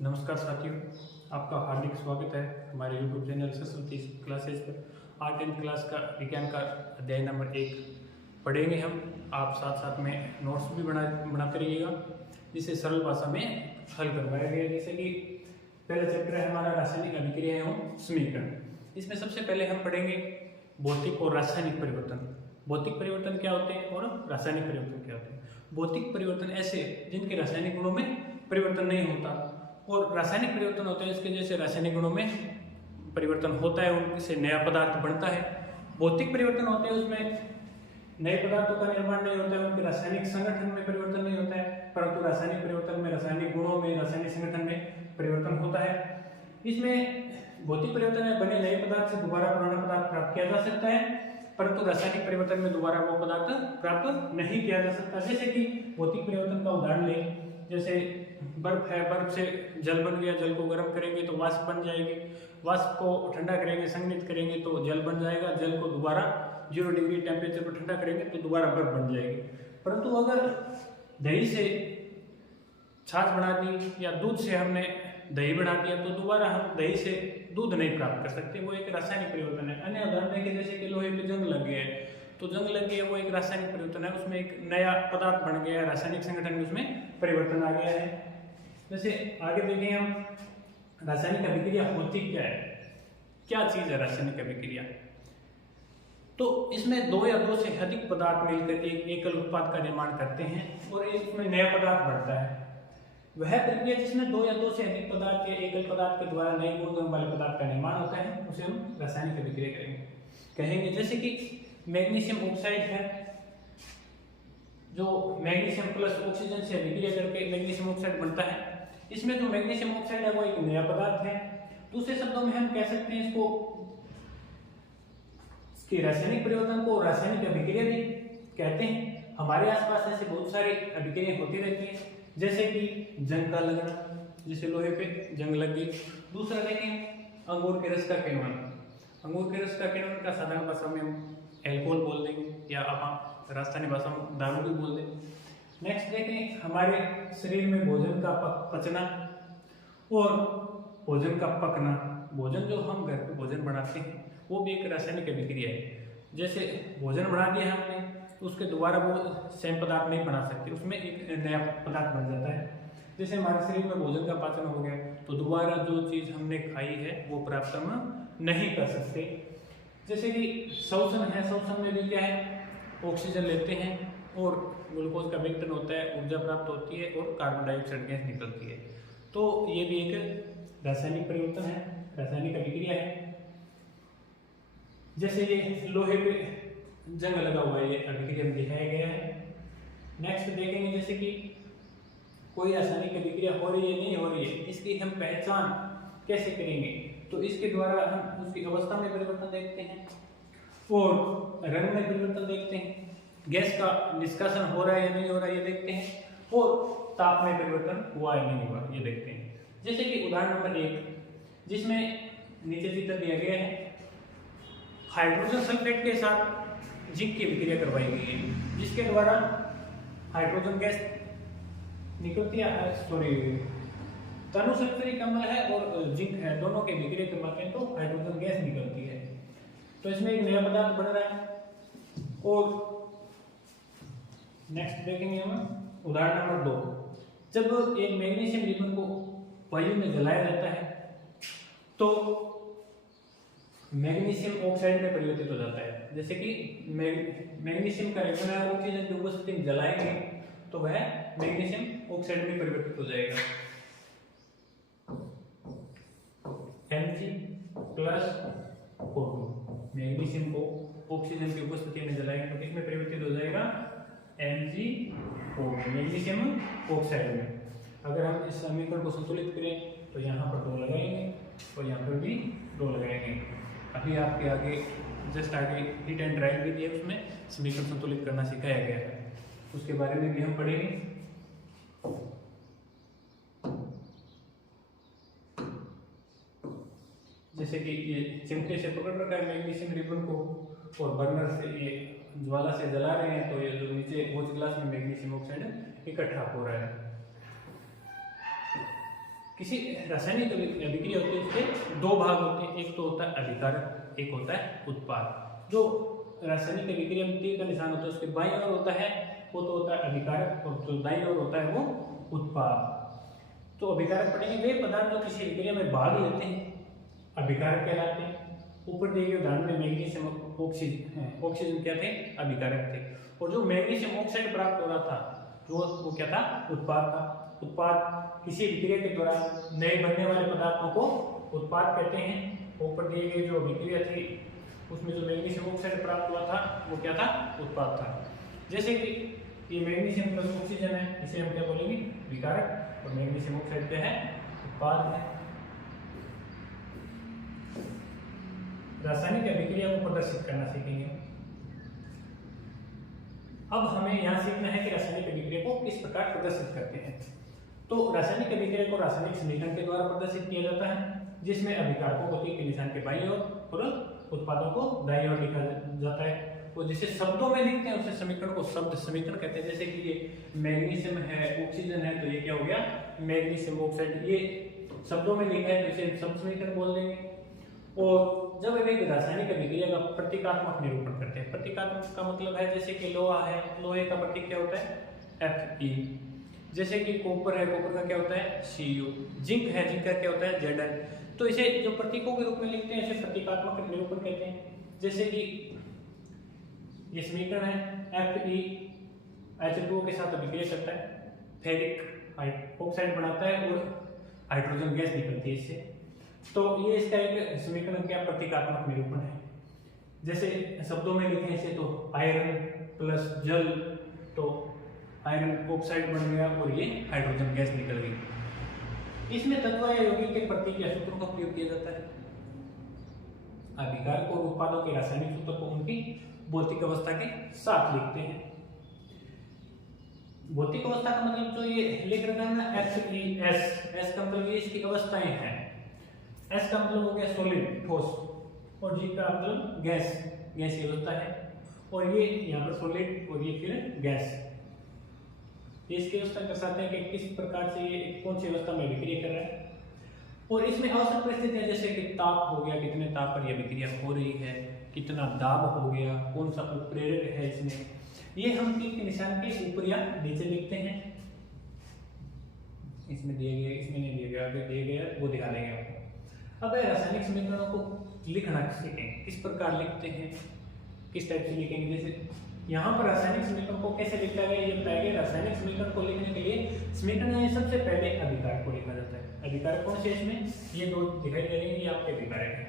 नमस्कार साथियों, आपका हार्दिक स्वागत है हमारे YouTube चैनल सरस्वती क्लासेज पर। आज 10th क्लास का विज्ञान का अध्याय नंबर 1 पढ़ेंगे हम। आप साथ साथ में नोट्स भी बनाते रहिएगा, जिसे सरल भाषा में हल करवाया गया है। जैसे कि पहला चैप्टर है हमारा रासायनिक अभिक्रिया एवं समीकरण। इसमें सबसे पहले हम पढ़ेंगे भौतिक और रासायनिक परिवर्तन। भौतिक परिवर्तन क्या होते हैं और रासायनिक परिवर्तन क्या होते हैं। भौतिक परिवर्तन ऐसे जिनके रासायनिक गुणों में परिवर्तन नहीं होता, और रासायनिक परिवर्तन होते हैं इसके जैसे रासायनिक गुणों में परिवर्तन होता है, उनसे नया पदार्थ बनता है। भौतिक परिवर्तन होते हैं उसमें नए पदार्थों का निर्माण नहीं होता है, उनके रासायनिक संगठन में परिवर्तन नहीं होता है, परंतु रासायनिक परिवर्तन में रासायनिक गुणों में रासायनिक संगठन में परिवर्तन होता है। इसमें भौतिक परिवर्तन में बने नए पदार्थ से दोबारा पुराना पदार्थ प्राप्त किया जा सकता है, परंतु रासायनिक परिवर्तन में दोबारा वो पदार्थ प्राप्त नहीं किया जा सकता। जैसे कि भौतिक परिवर्तन का उदाहरण लें, जैसे बर्फ है, बर्फ से जल बन गया, जल को गर्म करेंगे तो वाष्प बन जाएगी, वाष्प को ठंडा करेंगे, संघनित करेंगे तो जल बन जाएगा, जल को दोबारा 0 डिग्री टेम्परेचर पर ठंडा करेंगे तो दोबारा बर्फ बन जाएगी। परंतु अगर दही से छाछ बना दी या दूध से हमने दही बना दिया तो दोबारा हम दही से दूध नहीं प्राप्त कर सकते, वो एक रासायनिक परिवर्तन है। अन्य उदाहरण देखें, जैसे कि लोहे पे जंग लग गया है तो जंग लग गया, वो एक रासायनिक परिवर्तन है, उसमें एक नया पदार्थ बन गया है, रासायनिक संगठन में उसमें परिवर्तन आ गया है। जैसे आगे देखें हम, रासायनिक अभिक्रिया होती क्या है, क्या चीज है रासायनिक अभिक्रिया। तो इसमें 2 या 2 से अधिक पदार्थ मिलकर एक एकल उत्पाद का निर्माण करते हैं और इसमें नया पदार्थ बढ़ता है। वह प्रक्रिया जिसमें 2 या 2 से अधिक पदार्थ या एकल पदार्थ के द्वारा नए गुणधर्म वाले पदार्थ का निर्माण होता है, उसे हम रासायनिक अभिक्रिया कहेंगे। जैसे कि मैग्नीशियम ऑक्साइड है, जो मैग्नीशियम प्लस ऑक्सीजन से अभिक्रिया करके मैग्नीशियम ऑक्साइड बनता है। इसमें जो मैग्नीशियम ऑक्साइड है वो एक नया पदार्थ है। दूसरे शब्दों में हम कह सकते हैं इसको, इसके रासायनिक परिवर्तन को रासायनिक अभिक्रिया भी कहते हैं। हमारे आसपास ऐसे बहुत सारी अभिक्रियाएं होती रहती हैं, जैसे कि जंग का लगना, जैसे लोहे पे जंग लग गई। दूसरा देखें, अंगूर के रस का किण्वन। अंगूर के रस का किण्वन का साधारण भाषा में हम एल्कोहल बोल देंगे, या आप राजस्थानी भाषा में दारू भी बोल देंगे। नेक्स्ट देखें, हमारे शरीर में भोजन का पचना और भोजन का पकना। भोजन जो हम घर पे भोजन बनाते हैं वो भी एक रासायनिक अभिक्रिया है। जैसे भोजन बना दिया हमने तो उसके दोबारा वो सेम पदार्थ नहीं बना सकते, उसमें एक नया पदार्थ बन जाता है। जैसे हमारे शरीर में भोजन का पाचन हो गया तो दोबारा जो चीज़ हमने खाई है वो प्राप्त हम नहीं कर सकते। जैसे कि श्वसन है, श्वसन में भी क्या है, ऑक्सीजन लेते हैं और ग्लूकोज का विघटन होता है, ऊर्जा प्राप्त होती है और कार्बन डाइऑक्साइड गैस निकलती है। तो ये भी एक रासायनिक परिवर्तन है, रासायनिक अभिक्रिया है। जैसे ये लोहे पे जंग लगा हुआ है, ये अभिक्रिया में दिखाया गया है। नेक्स्ट देखेंगे, जैसे कि कोई रासायनिक अभिक्रिया हो रही है नहीं हो रही है, इसकी हम पहचान कैसे करेंगे। तो इसके द्वारा हम उसकी अवस्था में परिवर्तन देखते हैं और रंग में परिवर्तन देखते हैं, गैस का निष्कासन हो रहा है या नहीं हो रहा है ये देखते हैं, और ताप में परिवर्तन हुआ या नहीं हुआ ये देखते हैं। जैसे कि उदाहरण नंबर 1, जिसमें नीचे चित्र दिया गया है, हाइड्रोजन सल्फेट के साथ जिंक की अभिक्रिया करवाई गई है, जिसके द्वारा हाइड्रोजन गैस निकलती है, सॉरी तनु सल्फ्यूरिक अम्ल है और जिंक है, दोनों के अभिक्रिया करवाते हैं तो हाइड्रोजन गैस निकलती है। तो इसमें एक नया पदार्थ बन रहा है। और नेक्स्ट देखेंगे हम उदाहरण नंबर 2, जब एक मैग्नीशियम रिबन को वायु में जलाया जाता है तो मैग्नीशियम ऑक्साइड में परिवर्तित हो जाता है। जैसे कि मैग्नीशियम का रिबन है, ऑक्सीजन की उपस्थिति में जलाएंगे तो वह मैग्नीशियम ऑक्साइड में परिवर्तित हो जाएगा। Mg+O2, मैग्नीशियम को ऑक्सीजन की उपस्थिति में जलाएंगे तो किसमें परिवर्तित हो जाएगा, MgO, मैग्नीशियम ऑक्साइड में। अगर हम इस समीकरण को संतुलित करें तो यहाँ पर 2 लगाएंगे और यहाँ पर भी 2 लगाएंगे। अभी आपके आगे जस्ट आगे हीट एंड ड्राइव भी दिया, उसमें समीकरण संतुलित करना सिखाया गया है, उसके बारे में भी हम पढ़ेंगे। जैसे कि ये चिमटे से पकड़ रखा है मैग्नीशियम रिबन को और बर्नर से ये ज्वाला से जला रहे हैं, तो ये जो नीचे वॉच ग्लास में मैग्नीशियम ऑक्साइड इकट्ठा हो रहा है। किसी रासायनिक अभिक्रिया होती है उसके दो भाग होते हैं, एक तो होता है अभिकारक, एक होता है उत्पाद। जो रासायनिक अभिक्रिया में तीर का निशान होता है उसके बाईं ओर होता है वो तो होता है अभिकारक, और जो दाईं ओर होता है वो उत्पाद। तो अभिकारक पढ़ेंगे वे पदार्थ जो किसी अभिक्रिया में भाग लेते हैं अभिकारक कहलाते हैं। ऊपर दिए गए उदाहरण में मैग्नीशियम ऑक्सीजन क्या थे, अभिकारक थे, और जो मैग्नीशियम ऑक्साइड प्राप्त हो रहा था वो क्या था, उत्पाद था। उत्पाद किसी अभिक्रिया के दौरान नए बनने वाले पदार्थों को उत्पाद कहते हैं। ऊपर दिए गए जो अभिक्रिया थी उसमें जो मैग्नीशियम ऑक्साइड प्राप्त हुआ था वो क्या था, उत्पाद था। जैसे कि ये मैग्नीशियम प्लस ऑक्सीजन है, इसे हम क्या बोलेंगे, विकारक, और मैग्नीशियम ऑक्साइड क्या है, उत्पाद है। रासायनिक अभिक्रिया को प्रदर्शित करना सीखेंगे। अब हमें यहाँ सीखना है कि रासायनिक अभिक्रिया को किस प्रकार प्रदर्शित करते हैं। तो रासायनिक अभिक्रिया को रासायनिक समीकरण के द्वारा प्रदर्शित किया जाता है, जिसमें अभिकारकों को तीर के निशान के बाईं ओर और उत्पादों को दाईं ओर लिखा जाता है। और जिसे शब्दों में लिखते हैं उसे समीकरण को शब्द समीकरण कहते हैं। जैसे कि ये मैग्नीशियम है, ऑक्सीजन है, तो ये क्या हो गया, मैग्नीशियम ऑक्साइड। ये शब्दों में लिखा है तो इसे शब्द समीकरण बोल देंगे। और जब एक रासायनिक अभिक्रिया का प्रतीकात्मक निरूपण करते हैं, प्रतीकात्मक का मतलब है जैसे कि लोहा है, लोहे का प्रतीक क्या होता है, Fe। जैसे कि कॉपर है, कॉपर का क्या होता है, Cu। जिंक है, जिंक का क्या होता है, Zn। तो इसे जो प्रतीकों के रूप में लिखते हैं इसे प्रतीकात्मक निरूपण कहते हैं। जैसे कि ये समीकरण है, FeH2O के साथ अभिक्रिया करता है, फेरिक ऑक्साइड बनाता है और हाइड्रोजन गैस निकलती है इससे। तो ये इसका एक समीकरण क्या, प्रतीकात्मक निरूपण है। जैसे शब्दों में लिखें इसे तो आयरन प्लस जल, तो आयरन ऑक्साइड बन गया और ये हाइड्रोजन गैस निकल गई। इसमें तत्व या यौगिक के प्रतीक या सूत्रों का प्रयोग किया जाता है। अभिकारक और उत्पादों के रासायनिक सूत्र को उनकी भौतिक अवस्था के साथ लिखते हैं। भौतिक अवस्था का मतलब जो ये लिख रखा है ना, एस का मतलब ये इसकी अवस्थाएं हैं। एस का मतलब हो गया सॉलिड, ठोस, और जी का मतलब गैस, गैसीय अवस्था है। और ये यहाँ पर सॉलिड और ये फिर गैस। इसकी अवस्था दर्शाते हैं कि किस प्रकार से ये कौन सी अवस्था में अभिक्रिया कर रहा है। और इसमें आवश्यक परिस्थितियां जैसे कि ताप हो गया, कितने ताप पर यह अभिक्रिया हो रही है, कितना दाब हो गया, कौन सा उत्प्रेरक है इसमें, ये हम तीर के निशान के ऊपर या नीचे लिखते हैं। इसमें दिए गए, इसमें नहीं दिए गया, आगे दिए गए वो दिखा देंगे आपको। अब रासायनिक समीकरणों को लिखना सीखेंगे, किस प्रकार लिखते हैं, किस टाइप से लिखेंगे। जैसे यहाँ पर रासायनिक समीकरण को कैसे लिखा गया ये बताया गया। रासायनिक समीकरण को लिखने के लिए समीकरण में सबसे पहले अभिकारक को लिखा जाता है। अभिकारक कौन से, इसमें ये दो दिखाई दे रहे हैं, ये आपके अभिकारक हैं।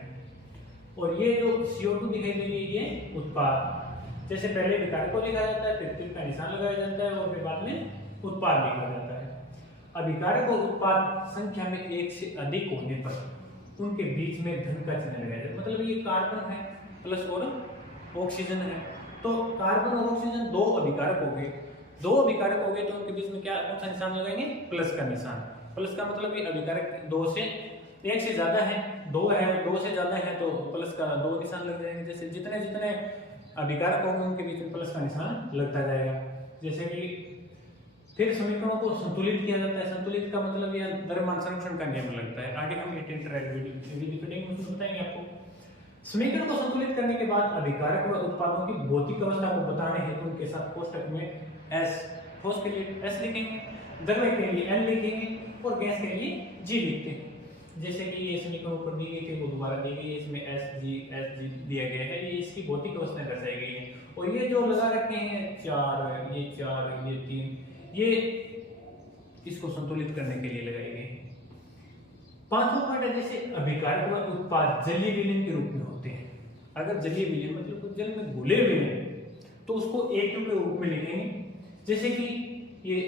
और ये जो CO2 दिखाई दे रही है ये उत्पाद। जैसे पहले अभिकारक को लिखा जाता है, फिर तीर का निशान लगाया जाता है और फिर बाद में उत्पाद लिखा जाता है। अभिकारक और उत्पाद संख्या में एक से अधिक होने पर उनके बीच में धन का चिन्ह लगाया जाता है। मतलब ये कार्बन है प्लस और ऑक्सीजन है, तो कार्बन और ऑक्सीजन दो अभिकारक हो गए। दो अभिकारक हो गए तो उनके बीच में क्या, कौन सा निशान लगाएंगे, प्लस का निशान। प्लस का मतलब ये अभिकारक दो से, एक से ज्यादा है, दो है, दो से ज्यादा है तो प्लस का दो निशान लग जाएंगे। जैसे जितने जितने अभिकारक होंगे उनके बीच में प्लस का निशान लगता जाएगा। जैसे कि फिर समीकरणों को संतुलित किया जाता है। संतुलित का मतलब ये द्रव्यमान संरक्षण का नियम लगता है। आगे हम वीडियो बताएंगे आपको। समीकरण को संतुलित करने के बाद अभिकारक व उत्पादों की भौतिक अवस्था को बताने हेतु उनके साथ कोष्टक में S, ठोस के लिए S लिखेंगे, द्रव्य के लिए N लिखेंगे और गैस के लिए G लिखते हैं। जैसे कि ये समीकरण ऊपर दी गई थी वो दोबारा दी गई है, इसमें SG दिया गया है, ये इसकी भौतिक अवस्था दर्शाई गई है। और ये जो लगा रखे हैं चार, ये तीन, ये इसको संतुलित करने के लिए लगाई गई। पांचवा पॉइंट है जैसे अभिकारक व उत्पाद जलीय विलीन के रूप में होते हैं। अगर जलीय विलीन मतलब जल में घुले हुए हैं तो उसको एक के रूप में लिखेंगे। जैसे कि ये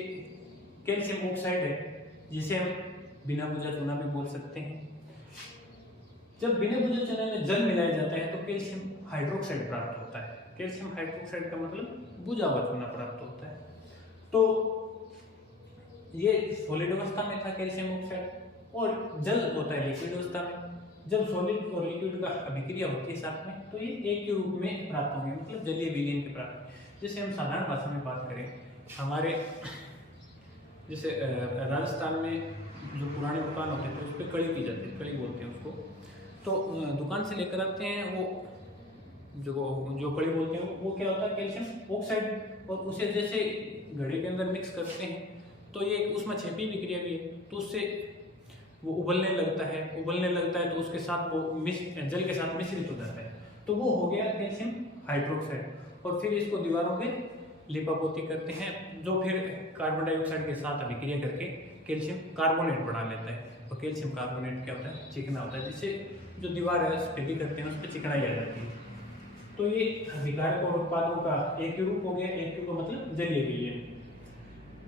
कैल्शियम ऑक्साइड है जिसे हम बिना बुझा चूना भी बोल सकते हैं। जब बिना बुझा चूना में जल मिलाया जाता है तो कैल्शियम हाइड्रोक्साइड प्राप्त होता है। कैल्शियम हाइड्रोक्साइड का मतलब बुझा हुआ चूना प्राप्त होता है। तो ये सॉलिड अवस्था में था कैल्शियम ऑक्साइड, और जल होता है लिक्विड अवस्था में। जब सॉलिड और लिक्विड का अभिक्रिया होती है साथ में तो ये एक के रूप में प्राप्त होंगे, मतलब जलीय विलीन के प्राप्त। जैसे हम साधारण भाषा में बात करें, हमारे जैसे राजस्थान में जो पुराने दुकान होते थे उस पर कड़ी की जाती है, कड़ी बोलते हैं उसको। तो दुकान से लेकर आते हैं वो जो जो कड़ी बोलते हैं वो क्या होता है, कैल्शियम ऑक्साइड, और उसे जैसे घड़े के अंदर मिक्स करते हैं तो ये उसमें छिपी भी क्रिया भी है, तो उससे वो उबलने लगता है तो उसके साथ वो जल के साथ मिश्रित हो जाता है, तो वो हो गया कैल्शियम हाइड्रोक्साइड। और फिर इसको दीवारों पे लिपापोती करते हैं, जो फिर कार्बन डाइऑक्साइड के साथ अभिक्रिया करके कैल्शियम कार्बोनेट बना लेता है। और कैल्शियम कार्बोनेट क्या होता है, चिकना होता है, जिससे जो दीवार है उस पर भी करते हैं उस पर चिकनाई आ जाती है। तो ये विकारक और उत्पादों का एक रूप हो गया। एक रूप का मतलब जलीय विलयन।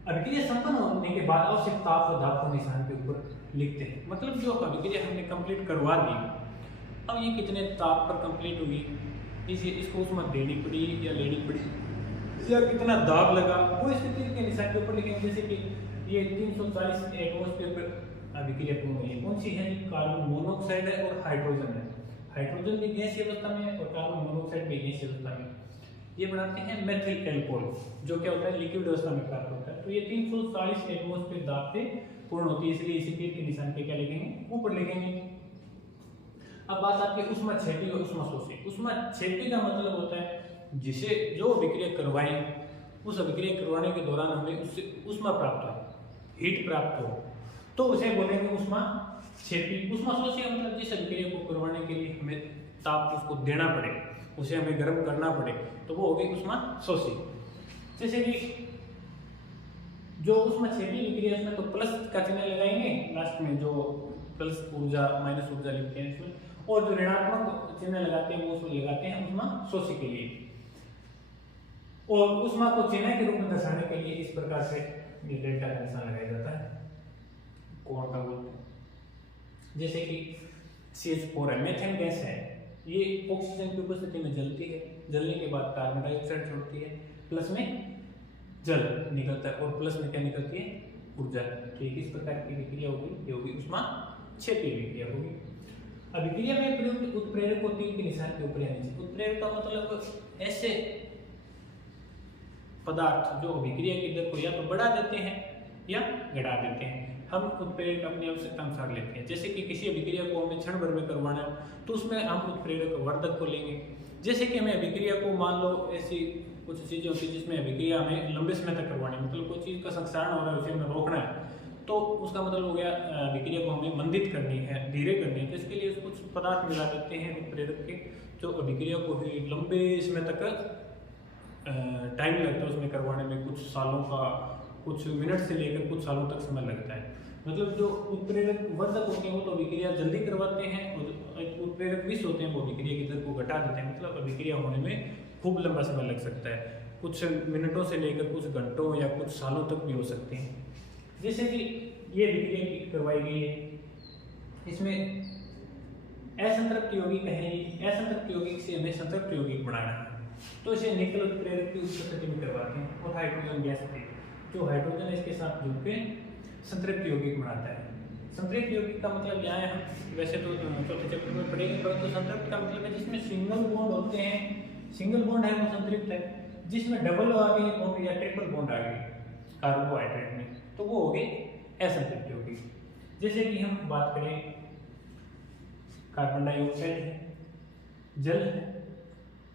अभिक्रिया संपन्न होने के बाद आवश्यक ताप और दाब को निशान के ऊपर लिखते हैं, मतलब जो अभिक्रिया हमने कंप्लीट करवा दी, अब ये कितने ताप पर कंप्लीट हुई, इसको उसमें देनी पड़ी या लेनी पड़ी या कितना दाब लगा, वो स्थिति के निशान के ऊपर लिखेंगे। जैसे कि ये 340 एटमॉस्फेयर पर अभिक्रिया पूर्ण हुई है, कौन सी है, कार्बन मोनोऑक्साइड है और हाइड्रोजन है। हाइड्रोजन भी गैसीय अवस्था में है और कार्बन मोनोऑक्साइड भी गैसीय अवस्था में। ये बनाते हैं मेथिल एल्कोहल, जो क्या होता है, लिक्विड अवस्था में प्राप्त होता है। तो ये 340 एटमॉस्फेयर दाब पे पूर्ण होती है, इसलिए इसी तीर के निशान पे क्या लिखेंगे, ऊपर लिखेंगे। अब बात आती है ऊष्माक्षेपी और ऊष्माशोषी। ऊष्माक्षेपी का मतलब होता है जिसे जो अभिक्रिया करवाएं उस अभिक्रिया करवाने के दौरान हमें उससे ऊष्मा प्राप्त हो, हीट प्राप्त हो, तो उसे बोलेंगे ऊष्माक्षेपी। ऊष्माशोषी का मतलब जिस अभिक्रिया को करवाने के लिए हमें ताप उसको देना पड़े, उसे हमें गर्म करना पड़े, तो वो हो गई ऊष्माशोषी। जैसे कि जो ऊष्माक्षेपी अभिक्रिया उसमें तो प्लस का चिन्ह लगाएंगे लास्ट में, जो प्लस ऊर्जा माइनस ऊर्जा लिखते हैं इसमें, और जो ऋणात्मक चिन्ह लगाते हैं वो उसमें लगाते हैं ऊष्माशोषी के लिए। और ऊष्मा को चिन्ह के रूप में दर्शाने के लिए इस प्रकार से ये डेल्टा का निशान लगाया जाता है, कोण का बोलते हैं। जैसे कि CH4 है, मेथेन गैस है, ये ऑक्सीजन की उपस्थिति में जलती है, जलने के बाद कार्बन डाइऑक्साइड छोड़ती है, प्लस में जल निकलता है और प्लस में क्या निकलती है, ऊर्जा। ठीक, इस प्रकार की विक्रिया होगी, ये होगी ऊष्माक्षेपी विक्रिया होगी। अभिक्रिया में प्रयुक्त उत्प्रेरक को तीर के निशान के ऊपर आने चाहिए। उत्प्रेरक का मतलब ऐसे पदार्थ जो अभिक्रिया की दर को या तो बढ़ा देते हैं या घटा देते हैं। हम उत्प्रेरक अपनी आवश्यकता अनुसार लेते हैं। जैसे कि किसी अभिक्रिया को हमें क्षण भर में करवाना है तो उसमें हम उत्प्रेरक वर्धक को लेंगे। जैसे कि हमें अभिक्रिया को मान लो ऐसी कुछ चीजें होती है जिसमें अभिक्रिया हमें लंबे समय तक करवानी है, मतलब कोई चीज का संक्षारण हो रहा है उसे हमें रोकना है, तो उसका मतलब हो गया अभिक्रिया को हमें मंदित करनी है, धीरे करनी है। तो इसके लिए कुछ पदार्थ मिला देते हैं उत्प्रेरक के, जो अभिक्रिया को भी लंबे समय तक टाइम लगता है उसमें करवाने में, कुछ सालों का, कुछ मिनट से लेकर कुछ सालों तक समय लगता है। मतलब जो उत्प्रेरक वर्धक होते हैं वो तो अभिक्रिया जल्दी करवाते हैं, और उत्प्रेरक विष होते हैं वो अभिक्रिया की दर को घटा देते हैं। मतलब अभिक्रिया होने में खूब लंबा समय लग सकता है, कुछ मिनटों से लेकर कुछ घंटों या कुछ सालों तक भी हो सकते हैं। जैसे कि ये अभिक्रिया करवाई गई है, इसमें असंतृप्त यौगिक है, असंतृप्त यौगिक से हमें संतृप्त यौगिक बनाना है, तो इसे निकल उत्प्रेरक की उपस्थिति में करवाते हैं। और हाइड्रोजन गैस थे, जो हाइड्रोजन इसके साथ जुड़कर संतृप्त यौगिक बनाता है। संतृप्त यौगिक का मतलब यहाँ है, हम वैसे तो चौथे चैप्टर में पढ़ेंगे, परंतु संतृप्त का मतलब है जिसमें सिंगल बॉन्ड होते हैं, सिंगल बॉन्ड है वो संतृप्त है। जिसमें डबल आ गई बॉन्ड या ट्रिपल बॉन्ड आ गई कार्बोहाइड्रेट में, तो वो हो गए असंतृप्त यौगिक। जैसे कि हम बात करें कार्बन डाइऑक्साइड है, जल है,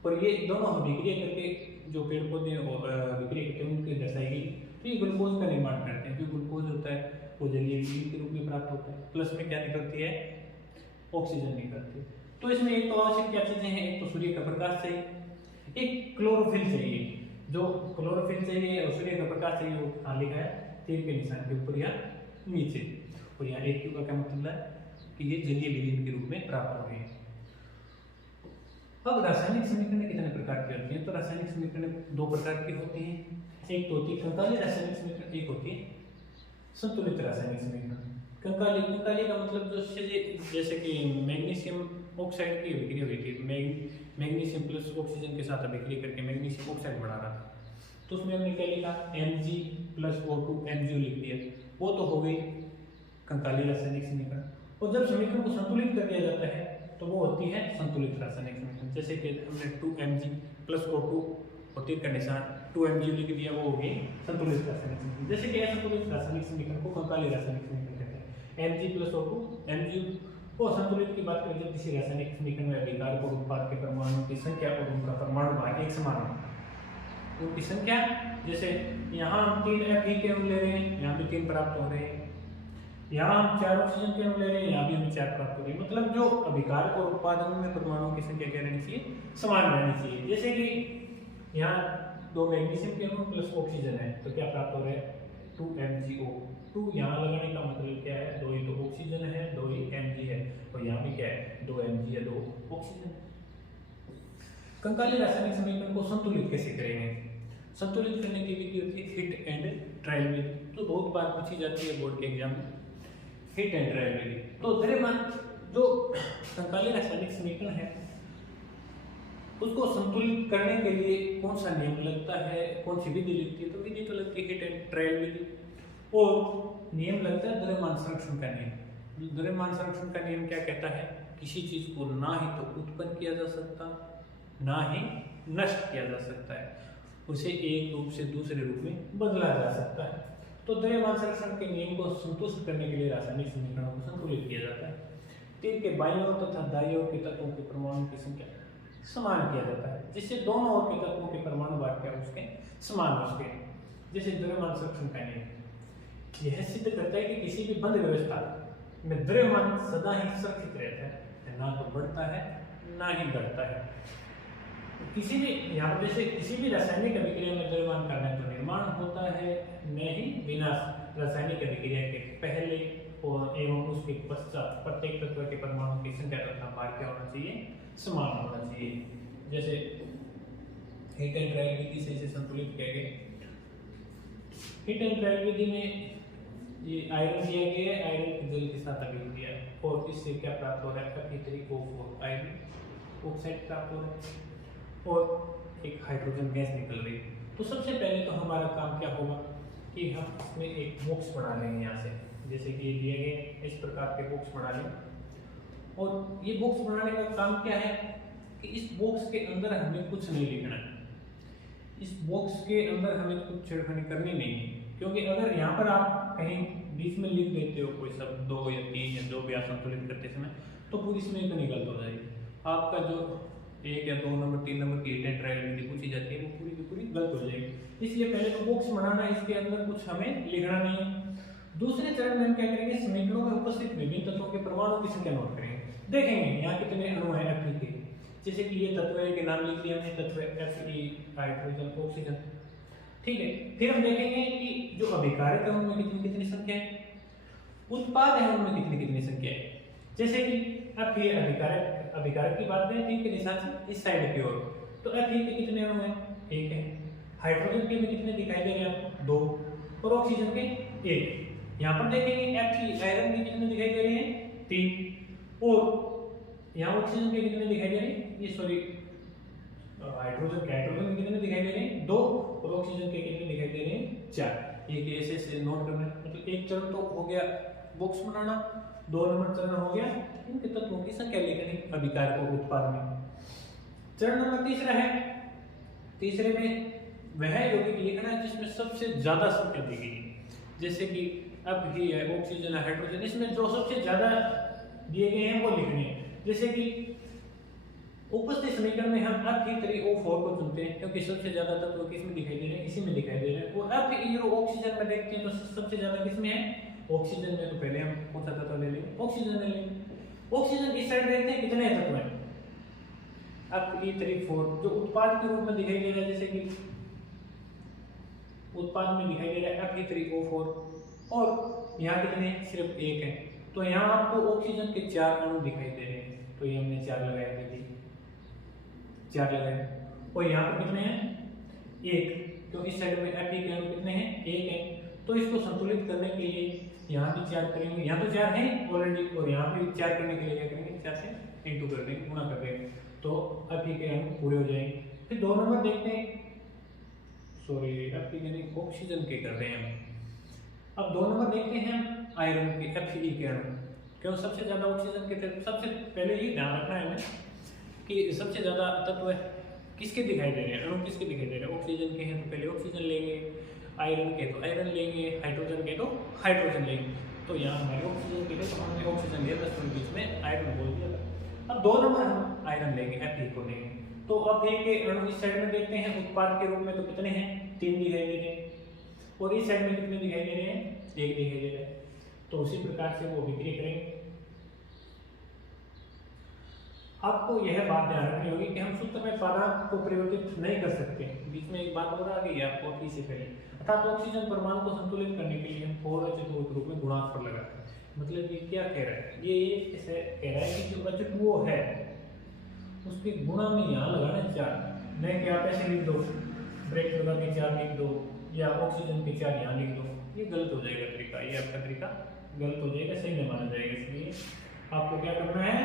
और ये दोनों अभिक्रिया करके जो पेड़ पौधे अभिक्रिया करते हैं उनके दर्शाई गई, तो ये ग्लूकोज का निर्माण करते हैं। जो ग्लूकोज होता है वो जलीय विलयन के रूप में प्राप्त होता है, प्लस में क्या निकलती है, ऑक्सीजन निकलती है। तो इसमें एक तो आवश्यक क्या चीजें हैं, एक तो सूर्य का प्रकाश चाहिए, एक क्लोरोफिल चाहिए। जो क्लोरोफिल चाहिए और सूर्य का प्रकाश चाहिए वो कहाँ लिखा है, तीर के निशान के ऊपर या नीचे। और यहाँ एक क्यू का क्या मतलब है कि ये जलीय विलयन के रूप में प्राप्त हो रही है। अब रासायनिक समीकरण कितने प्रकार की होती हैं, तो रासायनिक समीकरण दो प्रकार की होती हैं। एक तो होती है कंकाली रासायनिक समीकरण, एक होती है संतुलित रासायनिक समीकरण। कंकाली का मतलब जैसे कि मैग्नीशियम ऑक्साइड की अभिक्रिया हुई थी, मैग्नीशियम प्लस ऑक्सीजन के साथ अभिक्रिया करके मैग्नीशियम ऑक्साइड बना रहा था, तो उसमें हमने क्या लिखा, Mg+O2 MgO लिख दिया, वो तो हो गई कंकाली रासायनिक समीकरण। और जब समीकरण को संतुलित कर दिया जाता है तो वो होती है संतुलित रासायनिक समीकरण। जैसे कि हमने 2Mg+O2 और तीर का निशान 2 mg लिख दिया, वो हो गई संतुलित रासायनिक समीकरण। जैसे कि संतुलित रासायनिक समीकरण को कंकाली रासायनिक समीकरण कहते हैं। Mg + O2 Mg और संतुलित की बात करें जब किसी रासायनिक समीकरण में अभिकारक और उत्पाद के परमाणुओं की संख्या और उनका परमाणु भार एक समान हो, उनकी संख्या, जैसे यहाँ हम 3 Fe के अणु ले रहे हैं, यहाँ भी 3 प्राप्त हो रहे हैं, यहाँ हम 4 ऑक्सीजन के अणु ले रहे हैं, यहाँ भी हमें 4 प्राप्त हो रही है। मतलब जो अभिकारक और उत्पादन में परमाणुओं की संख्या क्या रहनी चाहिए, समान रहनी चाहिए। जैसे कि यहाँ 2 मैग्नीशियम के अणु प्लस ऑक्सीजन है, तो क्या प्राप्त हो रहा है, 2MgO। 2 यहाँ लगाने का मतलब क्या है, 2 ही तो ऑक्सीजन है, 2 ही Mg है, और यहाँ भी क्या है, 2 Mg है, 2 ऑक्सीजन। कंकाली रासायनिक समीकरण को संतुलित कैसे करेंगे? संतुलित करने की विधि होती है हिट एंड ट्रायल विधि, तो बहुत बार पूछी जाती है बोर्ड के एग्जाम में, हिट एंड ट्रायल विधि। तो द्रव्यमान जो कंकाली रासायनिक समीकरण है उसको संतुलित करने के लिए कौन सा नियम लगता है, कौन सी विधि लगती है, तो विधि तो लगती है हिट एंड ट्रायल विधि, और नियम लगता है द्रव्यमान संरक्षण का नियम। द्रव्यमान संरक्षण का नियम क्या कहता है, किसी चीज को ना ही तो उत्पन्न किया जा सकता, ना ही नष्ट किया जा सकता है, उसे एक रूप से दूसरे रूप में बदला जा सकता है। तो द्रव्यमान संरक्षण के नियम को संतुष्ट करने के लिए रासायनिक समीकरणों को संतुलित किया जाता है। तीर के बाईं ओर तथा दाईं ओर के तत्वों के परमाणु की संख्या समान किया जाता है, जिससे दोनों ओर के तत्वों के परमाणु भार क्या उसके समान हो सके। जैसे द्रव्यमान संरक्षण का नियम यह सिद्ध करता है कि किसी भी बंद व्यवस्था में द्रव्यमान सदा ही सुरक्षित रहता है, ना तो बढ़ता है ना ही घटता है। किसी भी यहाँ पर जैसे किसी भी रासायनिक अभिक्रिया में द्रव्यमान का न तो निर्माण होता है न ही विनाश। रासायनिक अभिक्रिया के पहले और एवं उसके पश्चात प्रत्येक तत्व के परमाणु की संख्या तथा भार क्या होना चाहिए, समान होना चाहिए। जैसे हिट एंड ट्रायल विधि से इसे संतुलित किया गया। हिट एंड ट्रायल विधि में ये आयरन दिया गया है, आयरन जल के साथ अभिक्रिया दिया है, और इससे क्या प्राप्त हो रहा है, Fe3O4 आयरन ऑक्साइड प्राप्त हो रहा है और एक हाइड्रोजन गैस निकल रही है। तो सबसे पहले तो हमारा काम क्या होगा कि हम इसमें एक बॉक्स बना लेंगे यहाँ से, जैसे कि ये दिए गए इस प्रकार के बॉक्स बना लें। और ये बॉक्स बनाने का काम क्या है कि इस बॉक्स के अंदर हमें कुछ नहीं लिखना है, इस बॉक्स के अंदर हमें कुछ छेड़खानी करनी नहीं है, क्योंकि अगर यहाँ पर आप कहीं बीच में लिख देते हो कोई शब्द 2 या 3 या जो भी आप संतुलित करते समय, तो पूरी इसमें इतनी गलत हो जाएगी। आपका जो 1 या 2 नंबर 3 नंबर की हिट एंड ट्रायल विधि पूछी जाती है वो पूरी की पूरी गलत हो जाएगी। इसलिए पहले तो बॉक्स बनाना है, इसके अंदर कुछ हमें लिखना नहीं है। दूसरे चरण में हम क्या करेंगे, समीकरणों में उपस्थित विभिन्न तत्वों के परमाणु की संख्या नोट करेंगे। देखेंगे यहाँ कितने अणु हैं Fe के, जैसे कि ये तत्व के नाम लिख दिए हमने, तत्व Fe हाइड्रोजन ऑक्सीजन, ठीक है। फिर हम देखेंगे कि जो अभिकारक है उनमें कितनी कितनी संख्या है, उत्पाद है उनमें कितनी कितनी संख्या है। जैसे कि अब ये अभिकारक की बात करें तीन के निशान से इस साइड की ओर, तो Fe के कितने अणु हैं, 1 है। हाइड्रोजन के में कितने दिखाई दे रहे हैं आपको, 2, और ऑक्सीजन के 1। यहाँ पर देखेंगे Fe आयरन के कितने दिखाई दे रहे हैं, 3, और यहाँ ऑक्सीजन के कितने दिखाई दे रहे हैं, ये सॉरी हाइड्रोजन के कितने दिखाई दे रहे हैं, 2, और ऑक्सीजन के कितने दिखाई दे रहे हैं, 4। ये ऐसे नोट करना है। मतलब एक चरण तो हो गया बॉक्स बनाना, 2 नंबर चरण हो गया इनके तत्वों की संख्या लिखनी अभिकारक और उत्पाद में। चरण नंबर तीसरा है, तीसरे में वह यौगिक लिखना है जिसमें सबसे ज्यादा संख्या दी गई है। जैसे कि अब ही है, ऑक्सीजन है, हाइड्रोजन, इसमें जो सबसे ज्यादा दिए गए हैं वो लिखने हैं। जैसे कि उपस्थित समीकरण में हम Fe3O4 को चुनते हैं क्योंकि सबसे ज्यादा तत्व किसमें दिखाई दे रहे हैं, इसी में दिखाई दे रहे हैं। और Fe ऑक्सीजन में देखते हैं तो सबसे ज्यादा किसमें है, ऑक्सीजन में। तो पहले हम कौन सा तत्व ले लेंगे, ऑक्सीजन ले लेंगे। ऑक्सीजन इस साइड देखते हैं कितने तत्व हैं, Fe3O4 जो उत्पाद के रूप में दिखाई दे रहा है, जैसे कि उत्पाद में दिखाई दे रहा है Fe3O4, और यहाँ कितने, सिर्फ 1 है। तो यहाँ आपको ऑक्सीजन के 4 अणु दिखाई दे रहे हैं, तो ये हमने 4 लगाया, देखिए 4 लगाए। और यहाँ पर कितने हैं, 1, तो इस साइड में Fe के अणु कितने हैं, 1 है। तो इसको संतुलित करने के लिए यहाँ भी 4 करेंगे, यहाँ तो 4 है ऑलरेडी, और यहाँ भी 4 करने के लिए क्या करेंगे, 4 से इंटू कर देंगे, गुणा कर देंगे, तो Fe के अणु पूरे हो जाएंगे। फिर 2 नंबर देखते हैं, सॉरी Fe के नहीं, ऑक्सीजन के कर रहे हैं हम। अब 2 नंबर देखते हैं आयरन के, Fe के अणु, क्यों सबसे ज्यादा ऑक्सीजन के थे। सबसे पहले ये ध्यान रखना है हमें कि सबसे ज्यादा तत्व किसके दिखाई दे रहे हैं, अणु किसके दिखाई दे रहे हैं, ऑक्सीजन के हैं तो पहले ऑक्सीजन लेंगे, आयरन के तो आयरन लेंगे, हाइड्रोजन के तो हाइड्रोजन लेंगे। तो यहाँ हमारे ऑक्सीजन के लिए तो हमने ऑक्सीजन लिया, 10 के बीच में आयरन बोल दिया था। अब 2 नंबर हम आयरन लेंगे, Fe को लेंगे। तो अब एक के अणु इस साइड में देखते हैं उत्पाद के रूप में, तो कितने हैं, 3 दिखाई दे रहे हैं, और इस साइड में कितने दिखाई दे रहे हैं, 1 दिखाई दे रहा है। तो उसी प्रकार से वो अभिक्रिया करेंगे। आपको यह बात ध्यान रखनी होगी कि हम सूत्र में पदार्थ को परिवर्तित नहीं कर सकते। बीच में एक बात और आ गई है आपको अभी से पहले, अर्थात ऑक्सीजन परमाणु को संतुलित करने के लिए हम 4H2O के रूप में गुणांक लगाते हैं। मतलब ये क्या कह रहा है, ये ऐसे कह रहा है कि जो H2O है उसके गुणा में यहाँ लगाना 4, नहीं कि आप ऐसे लिख दो, ब्रेक लगा के 4 लिख दो, या ऑक्सीजन के 4 यहाँ लिख दो, ये गलत हो जाएगा तरीका, ये आपका तरीका गलत हो जाएगा, सही नहीं माना जाएगा। इसलिए आपको क्या करना है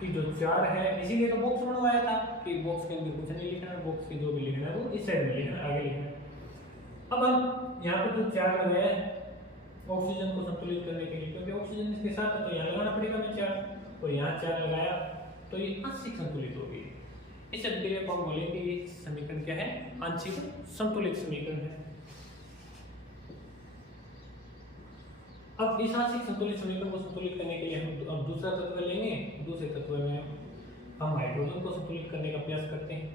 कि जो 4 है, इसीलिए तो बॉक्स बनवाया था कि बॉक्स के अंदर कुछ नहीं लिखना है, बॉक्स के जो भी लिखना है वो इस साइड में लिखना है, आगे लिखना है। अब हम यहाँ पे जो 4 लगाया है ऑक्सीजन को संतुलित करने के लिए, क्योंकि ऑक्सीजन इसके साथ है तो यहाँ लगाना पड़ेगा मैं 4, और यहाँ 4 लगाया तो ये आंशिक संतुलित हो गई। इस अभिक्रिया को हम बोलेंगे ये समीकरण क्या है, आंशिक संतुलित समीकरण है। अब इस आंशिक संतुलित समीकरण को संतुलित करने के लिए हम अब दूसरा तत्व लेंगे। दूसरे तत्व में हम हाइड्रोजन को संतुलित करने का प्रयास करते हैं।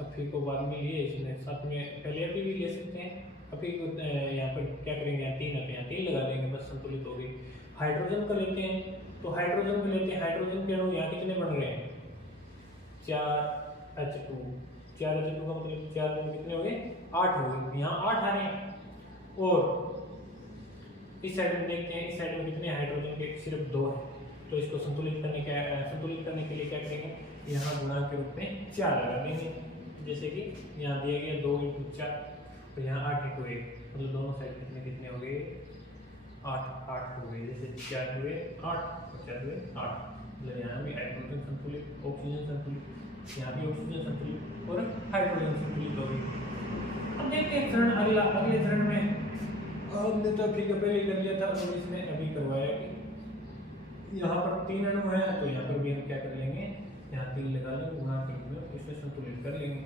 अभी को बाद में लिए इसमें साथ में पहले अभी भी ले सकते हैं। अभी यहाँ पर क्या करेंगे, यहाँ 3 यहाँ 3 लगा देंगे, बस संतुलित हो गई। हाइड्रोजन का लेते हैं, तो हाइड्रोजन को लेते हैं, हाइड्रोजन के अणु यहाँ कितने बन रहे हैं, 4H2 का मतलब 4 में कितने हो गए, 8 हो गए, यहाँ 8 आ रहे हैं। और इस साइड में देखते हैं, इस साइड में कितने हाइड्रोजन के, सिर्फ 2 है। तो इसको संतुलित करने के लिए क्या करेंगे, यहाँ गुणा के रूप में 4 लगा देंगे। जैसे कि यहाँ दिया गया 2 × 4, तो यहाँ 8 × 1, मतलब दोनों साइड में कितने हो गए, 8 हो गए। जैसे 4 हुए 8 और 4 हुए 8, मतलब यहाँ भी हाइड्रोजन संतुलित, ऑक्सीजन संतुलित, यहाँ भी ऑक्सीजन संतुलित और हाइड्रोजन संतुलित हो गई। अब देखते हैं चरण अगले चरण में हमने तो अभी पहले कर लिया था, और इसमें अभी करवाया कि यहाँ पर 3 अणु है, तो यहाँ पर भी हम क्या कर लेंगे, यहाँ 3 लगा लेंगे, गुणा के रूप में इसमें संतुलित कर लेंगे।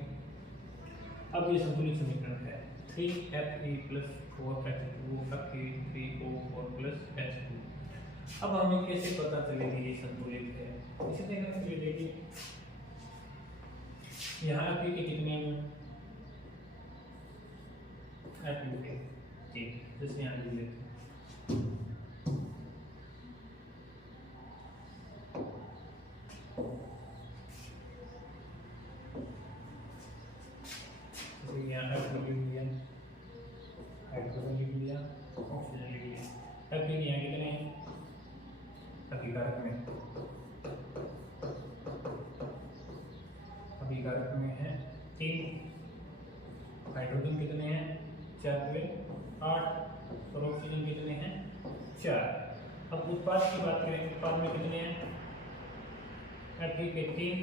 अब ये संतुलित समीकरण है 3Fe + 4H2O का 3O4 + H2। अब हमें कैसे पता चलेगी ये संतुलित है, इसे देखने के लिए देखिए यहाँ Fe के कितने Fe के, ठीक, जैसे यहाँ लिख लेते हैं यहाँ लिख लिया, हाइड्रोजन लिख लिया, ऑक्सीजन लिख लिया। अब फिर यहाँ कितने हैं, अभिकारक में है 3, हाइड्रोजन कितने हैं 4 हुए 8, और ऑक्सीजन कितने हैं 4। अब उत्पाद की बात करें, उत्पाद में कितने हैं, Fe के 3,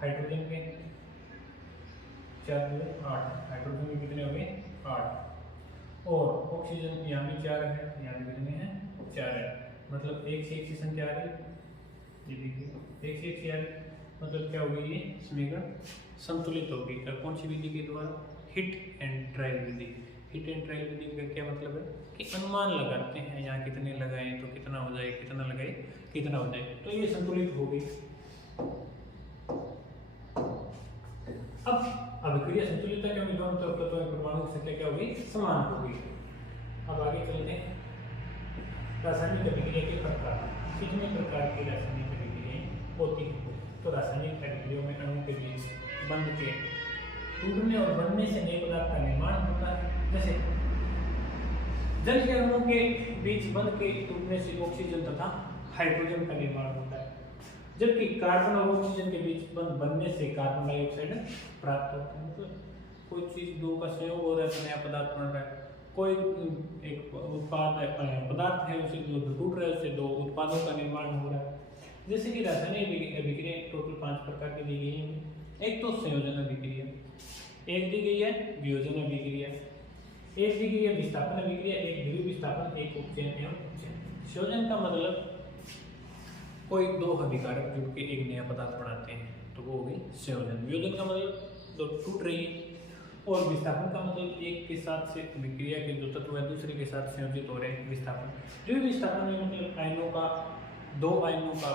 हाइड्रोजन के 4 हुए 8, हाइड्रोजन के कितने हो गए 8, और ऑक्सीजन यहाँ भी 4 है, यहाँ भी कितने हैं 4 है, मतलब 1 से 1 की संख्या आ रही, ये देखिए 1 से 1 की आ रही, मतलब क्या होगी, ये समीकरण संतुलित होगी। कौन सी विधि के द्वारा, हिट एंड ट्रायल विधि। हिट एंड ट्रायल विधि का क्या मतलब है कि अनुमान लगाते हैं, यहाँ कितने लगाएं तो कितना हो जाए, कितना लगाए कितना हो जाए, तो ये संतुलित हो गई। अब अभिक्रिया संतुलित है क्योंकि दोनों तरफ तत्वों में परमाणु की संख्या क्या होगी, समान होगी। अब आगे चलते हैं, रासायनिक अभिक्रिया के प्रकार। कितने प्रकार की रासायनिक अभिक्रियाएं होती हैं, तो रासायनिक अभिक्रियाओं में अणुओं के बीच बंध के टूटने और बनने से नए पदार्थ का निर्माण होता है। जैसे जल के अणुओं के बीच बंध के टूटने से ऑक्सीजन तथा हाइड्रोजन का निर्माण होता है, जबकि कार्बन और ऑक्सीजन के बीच बंध बनने से कार्बन डाइऑक्साइड प्राप्त होता है। मतलब कोई चीज दो का संयोग हो रहा है तो नया पदार्थ बन रहा है, कोई एक उत्पाद पदार्थ है उसे जो टूट रहा है उससे 2 उत्पादों का निर्माण हो रहा है। जैसे कि रासायनिक अभिक्रिया टोटल 5 प्रकार की दी गई है। एक तो संयोजन अभिक्रिया, एक दी गई है वियोजन अभिक्रिया, एक दी गई है विस्थापन अभिक्रिया, एक ध्रुव विस्थापन, एक उपचयन एवं उपचयन। संयोजन का मतलब कोई दो अभिकारक जुड़ के एक नया पदार्थ बनाते हैं तो वो होगी संयोजन। वियोजन का मतलब तो टूट रही है। और विस्थापन का मतलब एक के साथ से विक्रिया के जो तत्व है दूसरे के साथ संयोजित हो रहे हैं, विस्थापन। जो विस्थापन है मतलब आयनों का, दो आयनों का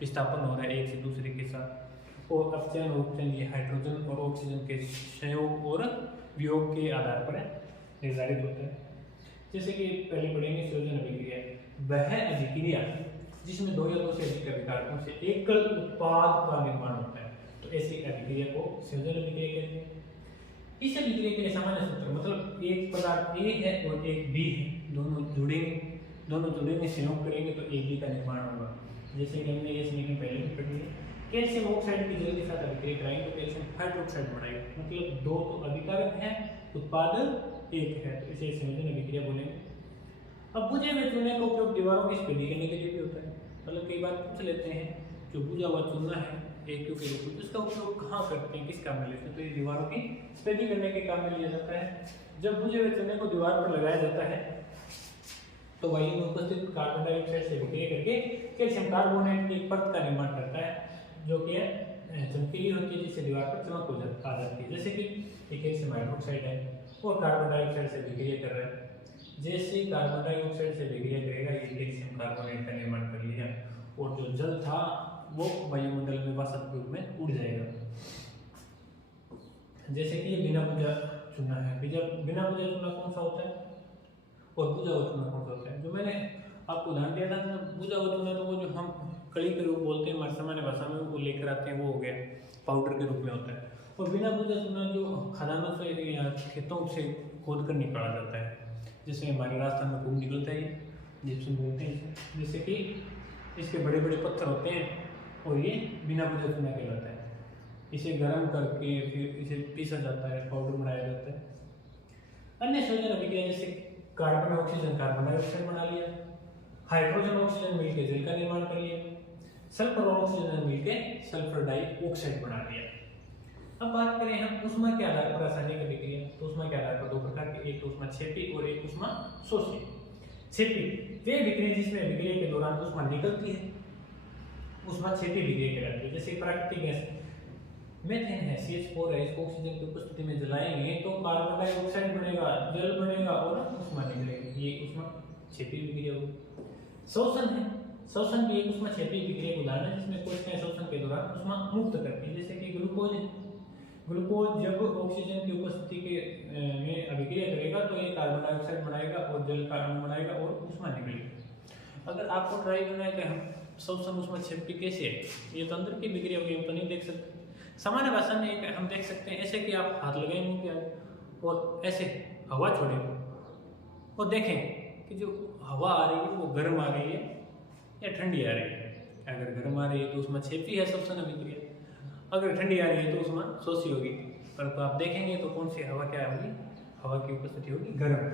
विस्थापन हो रहा है एक से दूसरे के साथ। और अपचयन और उपचयन ये हाइड्रोजन और ऑक्सीजन के संयोग और वियोग के आधार पर निर्धारित होता है। जैसे कि पहले पढ़ेंगे संयोजन अभिक्रिया। वह अभिक्रिया जिसमें दो या दो से अधिक अभिकारकों से एकल उत्पाद का निर्माण होता है तो ऐसी अभिक्रिया को संयोजन अभिक्रिया कहते हैं। इस अभिक्रिया के लिए सामान्य सूत्र मतलब एक पदार्थ ए है और एक बी है, दोनों जुड़ेंगे संयोग करेंगे तो ए बी का निर्माण होगा। जैसे कि हमने ये समीकरण पहले भी पढ़ी है। कैल्शियम ऑक्साइड की जल के साथ अभिक्रिया कराएंगे तो कैल्शियम हाइड्रोक्साइड बनाएगा, मतलब दो तो अभिकारक हैं, उत्पाद एक है, तो इसे संयोजन अभिक्रिया बोलेंगे। अब बुझे हुए चूने का उपयोग दीवारों की स्फीति करने के लिए भी होता है। मतलब कई बार पूछ लेते हैं जो बुझा हुआ चूना है AQ के रूप में उसका उपयोग कहाँ करते हैं, किस काम में लेते हैं, तो ये दीवारों की स्फीति करने के काम में लिया जाता है। जब बुझे हुए चूने को दीवार पर लगाया जाता है तो वायु में उपस्थित कार्बन डाइऑक्साइड से विक्रिया करके कैल्शियम कार्बोनेट की एक परत का निर्माण करता है जो कि चमकीली होती है, जिससे दीवार पर चमक आ जाती है। जैसे कि कैल्शियम हाइड्रोक्साइड है और कार्बन डाइऑक्साइड से विक्रिया कर रहा है, जैसे कार्बन डाइऑक्साइड से विक्रिया करेगा ये कैल्शियम कार्बोनेट का निर्माण कर लिया और जो जल था वो वायुमंडल में वाष्प के रूप में उड़ जाएगा। जैसे कि ये बिना बुझा चूना है। बिना बुझा चूना कौन सा होता है और बुझा हुआ चूना कौन सा होता है? जो मैंने आपको उदाहरण दिया था ना, बुझा हुआ चूना तो वो जो हम कड़ी के रूप बोलते हैं हमारे सामान्य भाषा में, वो लेकर आते हैं, वो हो गया पाउडर के रूप में होता है। और बिना बुझा चूना जो खदानों से या खेतों से खोद कर निकाला जाता है, जैसे हमारे राजस्थान में खूब निकलता है, जिप्सम बोलते हैं इसे। जैसे कि इसके बड़े बड़े पत्थर होते हैं और ये बिना बुझा चूना कहलाता है। इसे गर्म करके फिर इसे पीसा जाता है, पाउडर बनाया जाता है। अन्य संयोजन अभिक्रिया जैसे कार्बन ऑक्सीजन कार्बन डाइऑक्साइड बना लिया, हाइड्रोजन ऑक्सीजन मिलकर जल का निर्माण कर लिया, सल्फर और ऑक्सीजन मिलकर सल्फर डाइऑक्साइड बना लिया। अब बात करें हम ऊष्मा के आधार पर रासायनिक अभिक्रिया, तो ऊष्मा के आधार पर दो प्रकार के, एक ऊष्मा क्षेपी और एक ऊष्मा शोषी। क्षेपी वे अभिक्रिया जिसमें अभिक्रिया के दौरान ऊष्मा निकलती है, ऊष्मा क्षेपी अभिक्रिया कहलाती है। जैसे प्राकृतिक गैस मीथेन है, CH4 है, इसको ऑक्सीजन की उपस्थिति में जलाएंगे तो कार्बन डाइऑक्साइड बनेगा, जल बनेगा और ऊष्मा निकलेगी, ये ऊष्मा क्षेपी अभिक्रिया होगी। शोषण है, शोषण भी एक ऊष्मा क्षेपी अभिक्रिया का उदाहरण है जिसमें कोशिकाएं शोषण के दौरान ऊष्मा मुक्त करती है। जैसे कि ग्लूकोज जब ऑक्सीजन की उपस्थिति के में अभिक्रिया करेगा तो ये कार्बन डाइऑक्साइड बनाएगा और जल का अणु बनाएगा और ऊष्मा निकलेगी। अगर आपको ट्राई करना है कि हम शोषण ऊष्मा क्षेपी कैसे है, ये तो अंदर की अभिक्रिया होगी, हम तो नहीं देख सकते। सामान्य भाषा में हम देख सकते हैं ऐसे कि आप हाथ लगाएं मुंह के आगे और ऐसे हवा छोड़ें और देखें कि जो हवा आ रही है वो गर्म आ रही है या ठंडी आ रही है। अगर गर्म आ रही है तो उसमें क्षेपी है शोषण अभिक्रिया, अगर ठंडी आ रही है तो उसमें शोषी होगी। पर तो आप देखेंगे तो कौन सी हवा क्या होगी, हवा की उपस्थिति होगी गर्म,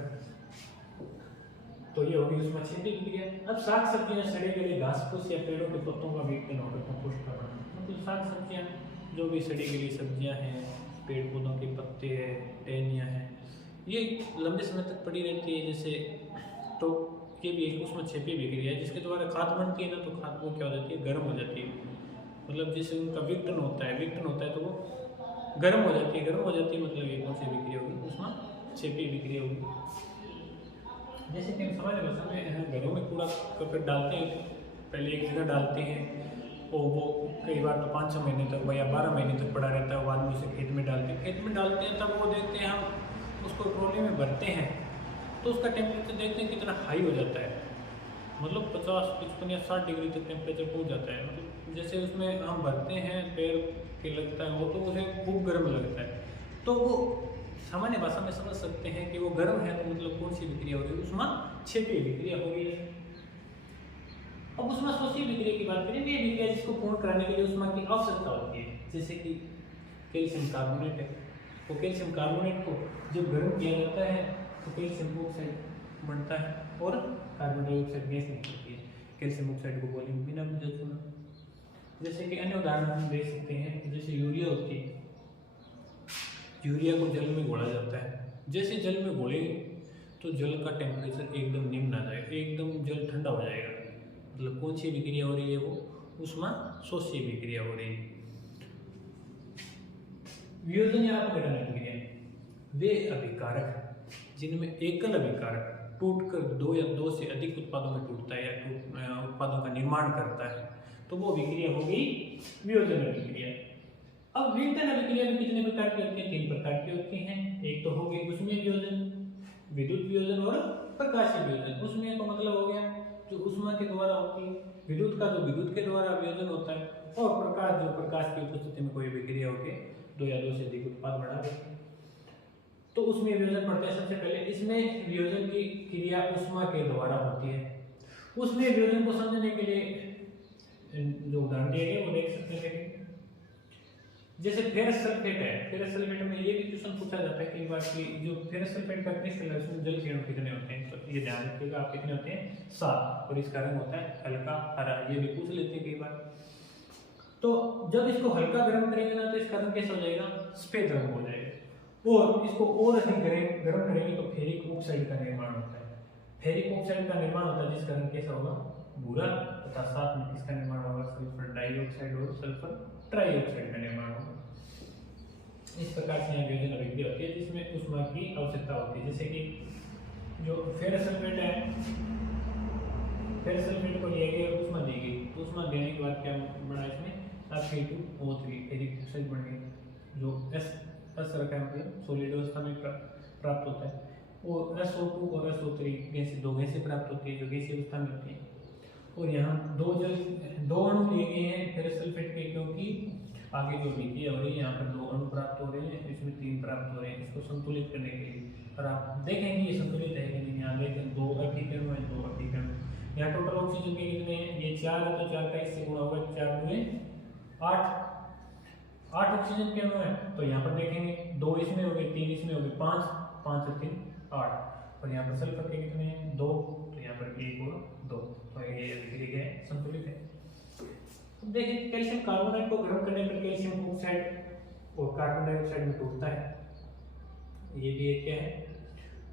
तो ये होगी उसमें क्षेपी अभिक्रिया। अब साग सब्जियां, सड़े गले घास फूस या पेड़ों के पत्तों का विघटन होकर कंपोस्ट का बनना, मतलब साग सब्जियां जो भी सड़ी गली सब्जियां हैं, पेड़ पौधों के पत्ते हैं, टहनियाँ हैं, ये लंबे समय तक पड़ी रहती है जैसे, तो ये भी एक उसमें क्षेपी अभिक्रिया है जिसके द्वारा खाद बनती है ना, तो खाद वो क्या हो जाती है, गर्म हो जाती है। मतलब जैसे उनका विघटन होता है तो वो गर्म हो जाती है, मतलब ये कौन सी अभिक्रिया होगी, उसमें क्षेपी अभिक्रिया होगी। जैसे कि हम समाज भाषा में घरों में कूड़ा करकट डालते हैं, पहले एक जगह डालते हैं और वो कई बार तो 5-6 महीने तक या 12 महीने तक पड़ा रहता है, बाद में उसे खेत में डालते हैं, तब वो देखते हैं हम उसको ट्रॉली में भरते हैं तो उसका टेम्परेचर देखते हैं कितना हाई हो जाता है, मतलब 50, 55 या 60 डिग्री तक टेम्परेचर पहुंच जाता है। मतलब जैसे उसमें हम भरते हैं पैर के लगता है वो, तो उसे खूब गर्म लगता है, तो वो सामान्य भाषा में समझ सकते हैं कि वो गर्म है, तो मतलब कौन सी अभिक्रिया हो रही है, उसमें क्षेपी अभिक्रिया हो रही है। अब उसमें शोषी अभिक्रिया की बात करें, ये अभिक्रिया जिसको पूर्ण कराने के लिए उसमें की आवश्यकता होती है। जैसे कि कैल्शियम कार्बोनेट है, तो कैल्शियम कार्बोनेट को जब गर्म किया जाता है तो कैल्शियम ऑक्साइड बनता है और कार्बन डाइऑक्साइड गैस निकलती है, कैल्शियम ऑक्साइड को बोलेंगे बिना बुझा चूना। जैसे कि अन्य उदाहरण हम दे सकते हैं, जैसे यूरिया होती है, यूरिया को जल में घोला जाता है, जैसे जल में घोलेंगे तो जल का टेम्परेचर एकदम निम्न आ जाएगा, एकदम जल ठंडा हो जाएगा। मतलब कौन सी विक्रिया हो रही है, वो ऊष्मा शोषी विक्रिया हो रही है। वियोजन या अपघटन अभिक्रिया वे अभिकारक जिनमें एकल अभिकारक टूटकर दो या दो से अधिक उत्पादों में टूटता है या उत्पादों का निर्माण करता है, तो वो अभिक्रिया होगी वियोजन अभिक्रिया। अब विघटन अभिक्रिया में कितने प्रकार की होती है? 3 प्रकार की होती हैं। एक तो होगी ऊष्मीय वियोजन, विद्युत वियोजन और प्रकाशीय वियोजन। ऊष्मीय का मतलब हो गया जो ऊष्मा के द्वारा होती है, विद्युत का जो विद्युत के द्वारा वियोजन होता है, और प्रकाश जो प्रकाश की उपस्थिति में कोई विक्रिया होकर दो या दो से अधिक उत्पाद बना देती है। तो उसमें वियोजन पढ़ते हैं। सबसे पहले इसमें वियोजन की क्रिया ऊष्मा के द्वारा होती है। उसमें वियोजन को समझने के लिए जो उदाहरण दिए गए वो देख सकते हैं। जैसे फेरस सल्फेट है, फेरस सल्फेट में ये भी क्वेश्चन पूछा जाता है कई बार कि जो फेरस सल्फेट का क्रिस्टल है उसमें जल किरण कितने होते हैं, तो ये ध्यान रखिएगा आप कितने होते हैं, 7, और इसका रंग होता है हल्का हरा। ये भी पूछ लेते हैं कई बार। तो जब इसको हल्का गर्म करेंगे ना तो इसका रंग कैसा हो जाएगा, सफेद रंग हो जाएगा। और इसको और अधिक गर्म करेंगे तो फेरिक ऑक्साइड का निर्माण होता है। फेरिक ऑक्साइड का निर्माण होता है जिसका रंग कैसा होगा, भूरा, तथा साथ में किसका निर्माण होगा, सल्फर डाइऑक्साइड और सल्फर ट्राइऑक्साइड का निर्माण होगा। इस प्रकार से यहाँ वियोजन अभिक्रिया होती है जिसमें ऊष्मा की आवश्यकता होती है। जैसे कि जो फेरस सल्फेट है, फेरस सल्फेट को लिया गया, ऊष्मा दी गई, तो ऊष्मा देने के बाद क्या बना, इसमें Fe2O3 फेरिक ऑक्साइड बन गई, जो S रखा है, मतलब सॉलिड अवस्था में प्राप्त होता है। और SO2 और SO3 गैसें, दो गैसें प्राप्त होती है जो गैसीय अवस्था में होती है। और यहाँ दो अणु लिए गए हैं फेरस सल्फेट के, क्योंकि आगे जो विक्रिया हो रही है यहाँ पर 2 अणु प्राप्त हो रहे हैं, इसमें 3 प्राप्त हो रहे हैं, इसको संतुलित करने के लिए। और आप देखेंगे ये संतुलित है कि नहीं, यहाँ देखें 2 अभिकर्ण है, 2 अभिकर्ण। यहाँ टोटल ऑक्सीजन के कितने हैं, ये 4 है तो 4 का इससे गुणा होगा, 4 में 8 ऑक्सीजन के अणु है। तो यहाँ पर देखेंगे 2 इसमें हो गए, 3 इसमें हो गए, 5 5 और 3 8। और यहाँ पर सल्फर के कितने हैं, 2, तो यहाँ पर 1 और 2, तो ये अभिक्रिया है, संतुलित है। देखिए कैल्शियम कार्बोनेट को गर्म करने पर कैल्शियम ऑक्साइड और कार्बन डाइऑक्साइड में टूटता है। ये भी एक क्या है,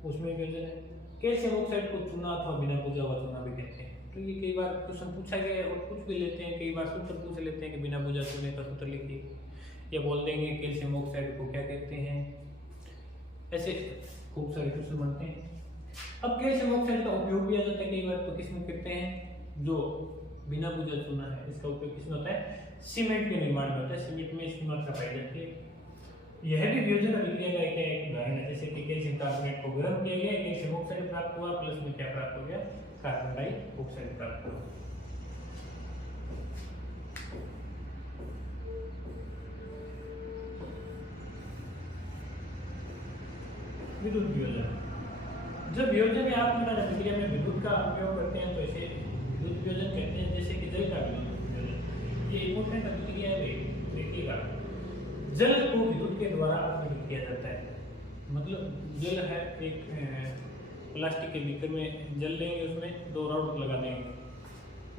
उसमें वियोजन है। कैल्शियम ऑक्साइड को चूना अथवा बिना बुझा हुआ चूना भी कहते हैं। तो ये कई बार क्वेश्चन पूछा गया है और कुछ भी लेते हैं, कई बार सूत्र पूछ लेते हैं कि बिना बुझा चूने का सूत्र लिखिए, या बोल देंगे कैल्शियम ऑक्साइड को क्या कहते हैं। ऐसे खूब सारे क्वेश्चन बनते हैं। अब कैल्शियम ऑक्साइड का उपयोग भी आ जाता है कई बार, तो किसमें करते हैं, जो बिना बुझा चूना है इसका उपयोग किसमें होता है, सीमेंट के निर्माण में होता है। सीमेंट में इसकी मात्रा पाई जाती है। यह भी वियोजन अभिक्रिया का एक उदाहरण है। जैसे कि कैल्शियम कार्बोनेट को गर्म किया गया, कैल्शियम ऑक्साइड प्राप्त हुआ, प्लस में क्या प्राप्त हो गया, कार्बन डाइऑक्साइड प्राप्त हुआ। विद्युत वियोजन, जब वियोजन या अपघटन अभिक्रिया में विद्युत का उपयोग करते हैं तो इसे विद्युत वियोजन कहते हैं। जैसे कि जल का वियोजन, ये इंपॉर्टेंट अभिक्रिया है, देखिएगा। जल को विद्युत के द्वारा अपघटित किया जाता है। मतलब जल है, एक प्लास्टिक के बीकर में जल लेंगे, उसमें 2 रॉड लगा देंगे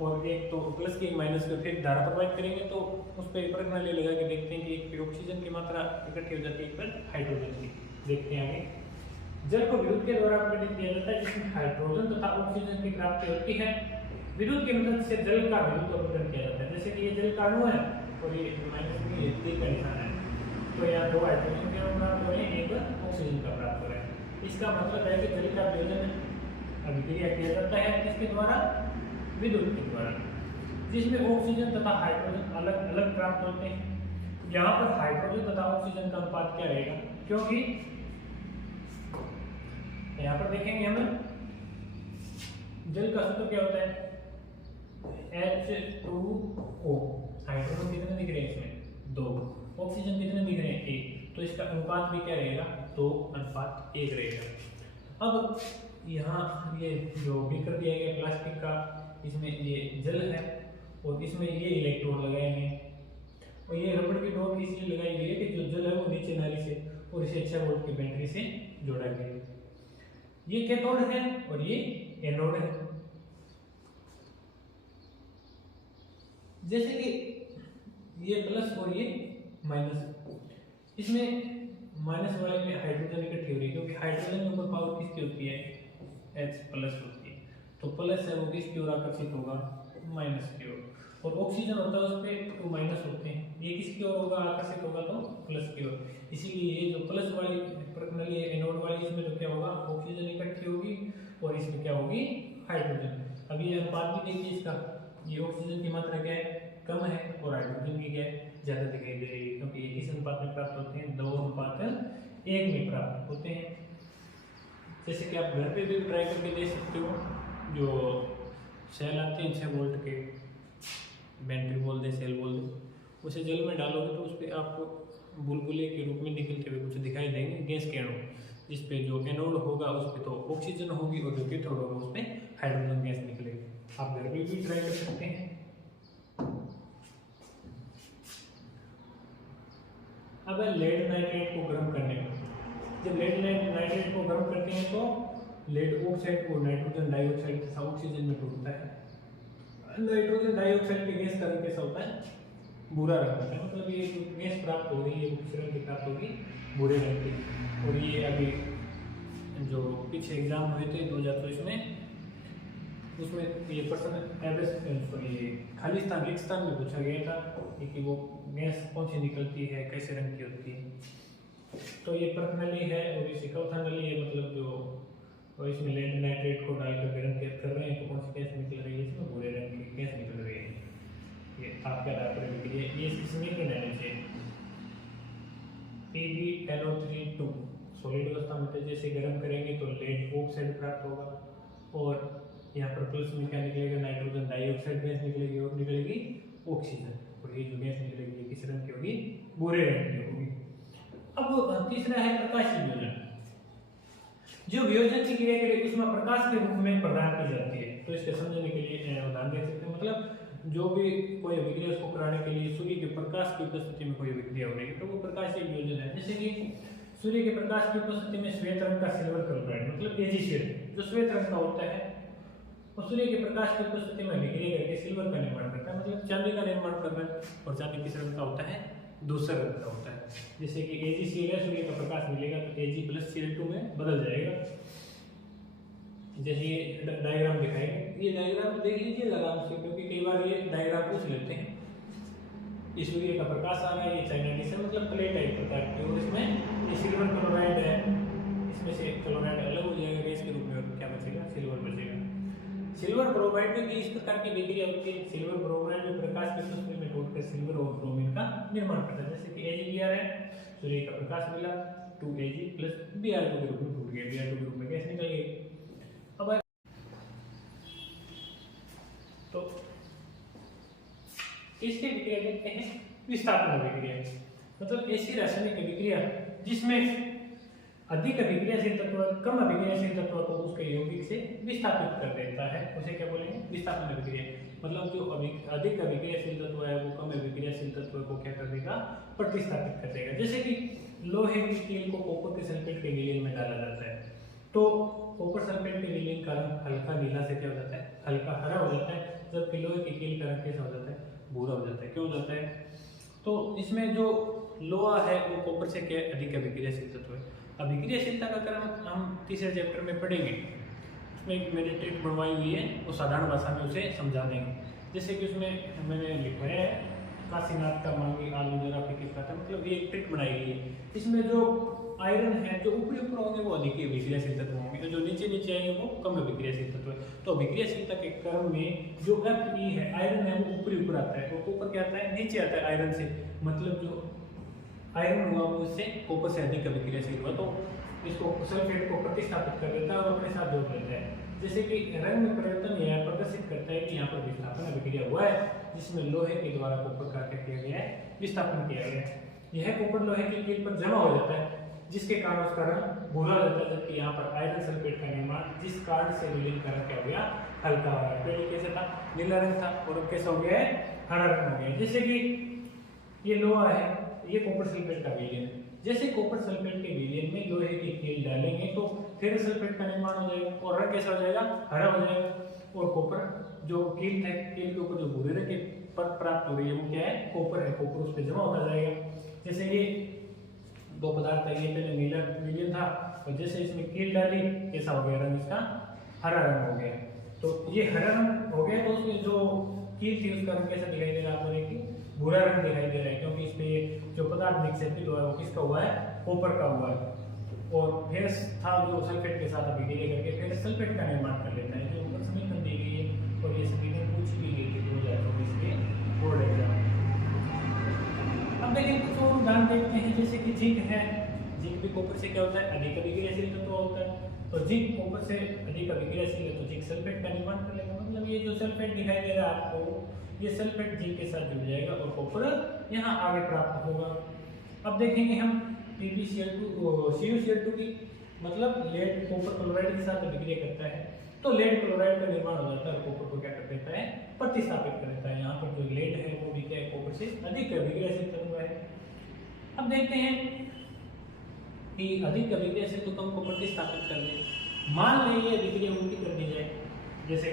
और एक तो प्लस की एक माइनस की, फिर धारा प्रवाहित करेंगे तो उस पर एक प्रणाली लगा के देखते हैं कि एक पर ऑक्सीजन की मात्रा इकट्ठी हो जाती है, एक पर हाइड्रोजन की। देखते हैं आगे। जल को विद्युत के द्वारा अपघटित किया जाता है जिसमें हाइड्रोजन तथा ऑक्सीजन की प्राप्ति होती है। विद्युत की मदद से जल का विद्युत अपघटन किया जाता है। जैसे कि ये जल का अणु है और ये माइनस में ये का निशान है, तो यहाँ 2 हाइड्रोजन के अणु प्राप्त हो रहे हैं, एक ऑक्सीजन का प्राप्त हो रहा है। इसका मतलब है कि जल का वियोजन अभिक्रिया किया जाता है किसके द्वारा, विद्युत के द्वारा, जिसमें ऑक्सीजन तथा हाइड्रोजन अलग अलग प्राप्त होते हैं। यहाँ पर हाइड्रोजन तथा ऑक्सीजन का अनुपात क्या रहेगा, क्योंकि यहाँ पर देखेंगे हम जल का सूत्र क्या होता है, H2O। हाइड्रोजन कितने दिख रहे हैं इसमें, 2, ऑक्सीजन कितने दिख रहे हैं, 1, तो इसका अनुपात भी क्या रहेगा, 2:1 रहेगा। अब यहाँ ये जो बीकर दिया गया प्लास्टिक का, इसमें ये जल है और इसमें ये इलेक्ट्रोड लगाए हैं, और ये रबड़ की डोर इसलिए लगाई गई है कि जो जल है वो नीचे नाली से और इसे 6 वोल्ट की बैटरी से जोड़ा गया है। ये कैथोड है और ये एनोड है। जैसे कि ये प्लस और ये माइनस, इसमें माइनस वाले में हाइड्रोजन इकट्ठी हो रही है, क्योंकि हाइड्रोजन के ऊपर पावर किसकी होती है, H प्लस होती है, तो प्लस है वो किसकी ओर आकर्षित होगा, माइनस की ओर, और ऑक्सीजन होता है उस पर तो माइनस होते हैं, ये किसकी ओर होगा, आकर्षित होगा तो प्लस की ओर। इसीलिए ये जो प्लस वाली प्रणाली है एनोड वाली, इसमें तो क्या होगा, ऑक्सीजन इकट्ठी होगी और इसमें क्या होगी, हाइड्रोजन। अब ये अनुपात भी देखिए इसका, ये ऑक्सीजन की मात्रा क्या है, कम है, और हाइड्रोजन की क्या है, ज्यादा दिखाई दे रही है, क्योंकि ये किस अनुपात में प्राप्त होते हैं, 2:1 में प्राप्त होते हैं। जैसे कि आप घर पे भी ट्राई करके देख सकते हो, जो सेल आते हैं 6 वोल्ट के, बैटरी बोल दे, सेल बोल दे, उसे जल में डालोगे तो उस पर आपको बुलबुले के रूप में निकलते हुए कुछ दिखाई देंगे गैस के अणु, जिस पे जो एनोड होगा उस पर तो ऑक्सीजन होगी और जो कैथोड होगा उस पर हाइड्रोजन गैस निकलेगी। आप घर पे भी ट्राई कर सकते हैं। अब लेड नाइट्रेट को गर्म करने में, जब लेड नाइट्रेट को गर्म करते हैं तो लेड ऑक्साइड को नाइट्रोजन डाइऑक्साइड तथा ऑक्सीजन में टूटता है। नाइट्रोजन डाइऑक्साइड के गैस का रंग कैसा होता है, भूरा रंग होता है, मतलब ये जो गैस प्राप्त हो रही है वो किस रंग की प्राप्त होगी, भूरे रंग की। और ये अभी जो पीछे एग्जाम हुए थे 2024 में, उसमें ये प्रश्न ये खालिस्तान रेगिस्तान में पूछा गया था कि वो गैस कौन सी निकलती है, कैसे रंग की होती है। तो ये प्रणाली है और ये चौथा नली है, मतलब जो और इसमें लेड नाइट्रेट को डालकर गर्म कर रहे हैं तो कौन सी गैस निकल रही है, इसमें भूरे रंग की गैस निकल रही है। ये आपका डायपर निकलिए, ये इसमें रहने चाहिए PbNO3 सॉलिड अवस्था में, तो जैसे गर्म करेंगे तो लेड ऑक्साइड प्राप्त होगा, और यहाँ पर प्लस में क्या निकलेगा, नाइट्रोजन डाइऑक्साइड गैस निकलेगी और निकलेगी ऑक्सीजन, और ये जो गैस निकलेगी किस रंग की होगी, भूरे रंग की होगी। अब तीसरा है प्रकाशीय वियोजन। जो वियोजन की क्रिया के लिए ऊष्मा प्रकाश के रूप में प्रदान की जाती है, तो इसके समझने के लिए उदाहरण दे सकते हैं। मतलब जो भी कोई अभिक्रिया उसको कराने के लिए सूर्य के प्रकाश की उपस्थिति में कोई अभिक्रिया हो रही है तो वो प्रकाशीय वियोजन है। जैसे कि सूर्य के प्रकाश की उपस्थिति में श्वेत रंग का सिल्वर क्लोराइड, मतलब एजीसीएल जो श्वेत रंग का होता है, और सूर्य के प्रकाश की उपस्थिति में अभिक्रिया करके सिल्वर का निर्माण करता है, मतलब चांदी का निर्माण कर रहा है। और चांदी किस रंग का होता है, दूसरा रंग का होता है। जैसे कि AgCl है, सूर्य का प्रकाश मिलेगा तो Ag प्लस Cl2 में बदल जाएगा। जैसे ये डायग्राम दिखाएंगे, ये डायग्राम देख लीजिए लगाम से, क्योंकि कई बार ये डायग्राम पूछ लेते हैं। ये सूर्य का प्रकाश आ रहा है, ये चाइना डिश है, मतलब क्ले टाइप प्रकार की, और इसमें ये सिल्वर क्लोराइड है, इसमें से क्लोराइड अलग हो जाएगा गैस के रूप में, और क्या बचेगा, सिल्वर बचेगा। सिल्वर ब्रोमाइड में भी इस प्रकार की विक्रिया होती है। सिल्वर ब्रोमाइड में प्रकाश की उपस्थिति में टूटकर सिल्वर और ब्रोमीन का निर्माण करता है। जैसे कि AgBr है, सूर्य का प्रकाश मिला 2Ag प्लस Br2 के रूप में टूट गया, Br2 के रूप में गैस निकल गई। अब तो इसकी विक्रिया देखते हैं विस्थापन अभिक्रिया, मतलब ऐसी रासायनिक अभिक्रिया जिसमें अधिक अभिक्रियाशील तत्व कम अभिक्रियाशील तत्व को उसके यौगिक से विस्थापित कर देता है, उसे क्या बोलेंगे, विस्थापन अभिक्रिया। मतलब जो अधिक अभिक्रियाशील तत्व है वो कम अभिक्रियाशील तत्व को क्या कर देगा, प्रतिस्थापित कर देगा। जैसे कि लोहे की कील को कॉपर के सल्फेट के विलयन में डाला जाता है, तो कॉपर सल्फेट के विलयन का रंग हल्का नीला से क्या हो जाता है, हल्का हरा हो जाता है, जबकि लोहे की कील का रंग कैसा हो जाता है, भूरा हो जाता है। क्यों हो जाता है, तो इसमें जो लोहा है वो कॉपर से क्या अधिक अभिक्रियाशील तत्व है। अभिक्रियाशीलता का क्रम हम तीसरे चैप्टर में पढ़ेंगे, उसमें एक मैंने ट्रिक बनवाई हुई है, वो साधारण भाषा में उसे समझा देंगे। जैसे कि उसमें मैंने लिखवाया है काशीनाथ का मांगी आलू जरा फीके खाता, मतलब ये एक ट्रिक बनाई गई है। इसमें जो आयरन है जो ऊपरी ऊपर होंगे वो अधिक अभिक्रियाशील तत्व होंगे, और जो नीचे नीचे आएंगे वो कम अभिक्रियाशील तत्व है। तो अभिक्रियाशीलता के क्रम में जो Fe है, आयरन है, वो ऊपरी ऊपर आता है, और कॉपर क्या आता है, नीचे आता है आयरन से। मतलब जो आयरन हुआ वो इससे कॉपर से अधिक अभिक्रियाशील हुआ, तो इसको सल्फेट को प्रतिस्थापित कर देता है और अपने साथ जोड़ लेता है। जैसे कि रंग में परिवर्तन यह प्रदर्शित करता है कि यहाँ पर विस्थापन अभिक्रिया हुआ है, जिसमें लोहे के द्वारा कॉपर का क्या किया गया है, विस्थापन किया गया है। यह कॉपर लोहे की कील पर जमा हो जाता है, जिसके कारण उसका रंग भूरा हो जाता है, जबकि यहाँ पर आयरन सल्फेट का निर्माण जिस कारण से विलीन का रंग क्या हो गया, हल्का हो गया। पहले कैसे था, नीला रंग था, और अब कैसा हो गया है, हरा रंग हो गया। जैसे कि ये लोहा है, ये कॉपर सल्फेट का विलयन है। जैसे कॉपर सल्फेट के विलयन में लोहे की कील डालेंगे तो फेरस सल्फेट का निर्माण हो जाएगा, और रंग कैसा हो जाएगा, हरा हो जाएगा। और कॉपर जो कील है, कील के ऊपर जो भूरे रंग की परत प्राप्त हो रही है वो क्या है, कॉपर है, कॉपर उस पर जमा होता जाएगा। जैसे ये दो पदार्थ है, ये पहले नीला विलयन था, और जैसे इसमें कील डाली कैसा हो गया, रंग इसका हरा रंग हो गया। तो ये हरा रंग हो गया, तो उसमें जो कील थी उसका रंग कैसा दिखाई दे रहा है आपको? देखिए भूरा रंग दिखाई दे रहा है, क्योंकि इस पे जो पदार्थ निक्षेपित हुआ है वो किसका हुआ है? कॉपर का हुआ है। और फिर था जो सल्फेट के साथ अभिक्रिया करके फिर सल्फेट का निर्माण कर लेता है, जो ऊपर समीकरण दी गई है और ये समीकरण पूछ भी गई थी 2024 के बोर्ड एग्जाम। अब देखिए कुछ और उदाहरण देखते हैं, जैसे कि जिंक है। जिंक भी कॉपर से क्या होता है? अधिक अभिक्रियाशील तत्व होता है। तो जिंक कॉपर से अधिक अभिक्रियाशील है, तो जिंक सल्फेट का निर्माण कर लेगा। मतलब ये जो सल्फेट दिखाई दे रहा है आपको, ये सल्फेट जिंक के साथ जुड़ जाएगा और कॉपर यहाँ आगे प्राप्त होगा। अब देखेंगे हम PbCl2 CuCl2 की, मतलब लेड कॉपर क्लोराइड के साथ अभिक्रिया करता है, तो लेड क्लोराइड का निर्माण हो जाता है और कॉपर को क्या कर देता है? प्रतिस्थापित कर देता है। यहाँ पर जो लेड है वो भी क्या है? कॉपर से अधिक अभिक्रियाशील तत्व है। अब देखते हैं कि अधिक अभिक्रियाशील तत्व को प्रतिस्थापित कर ले। मान लें ये अभिक्रिया उल्टी कर दी जाए, जैसे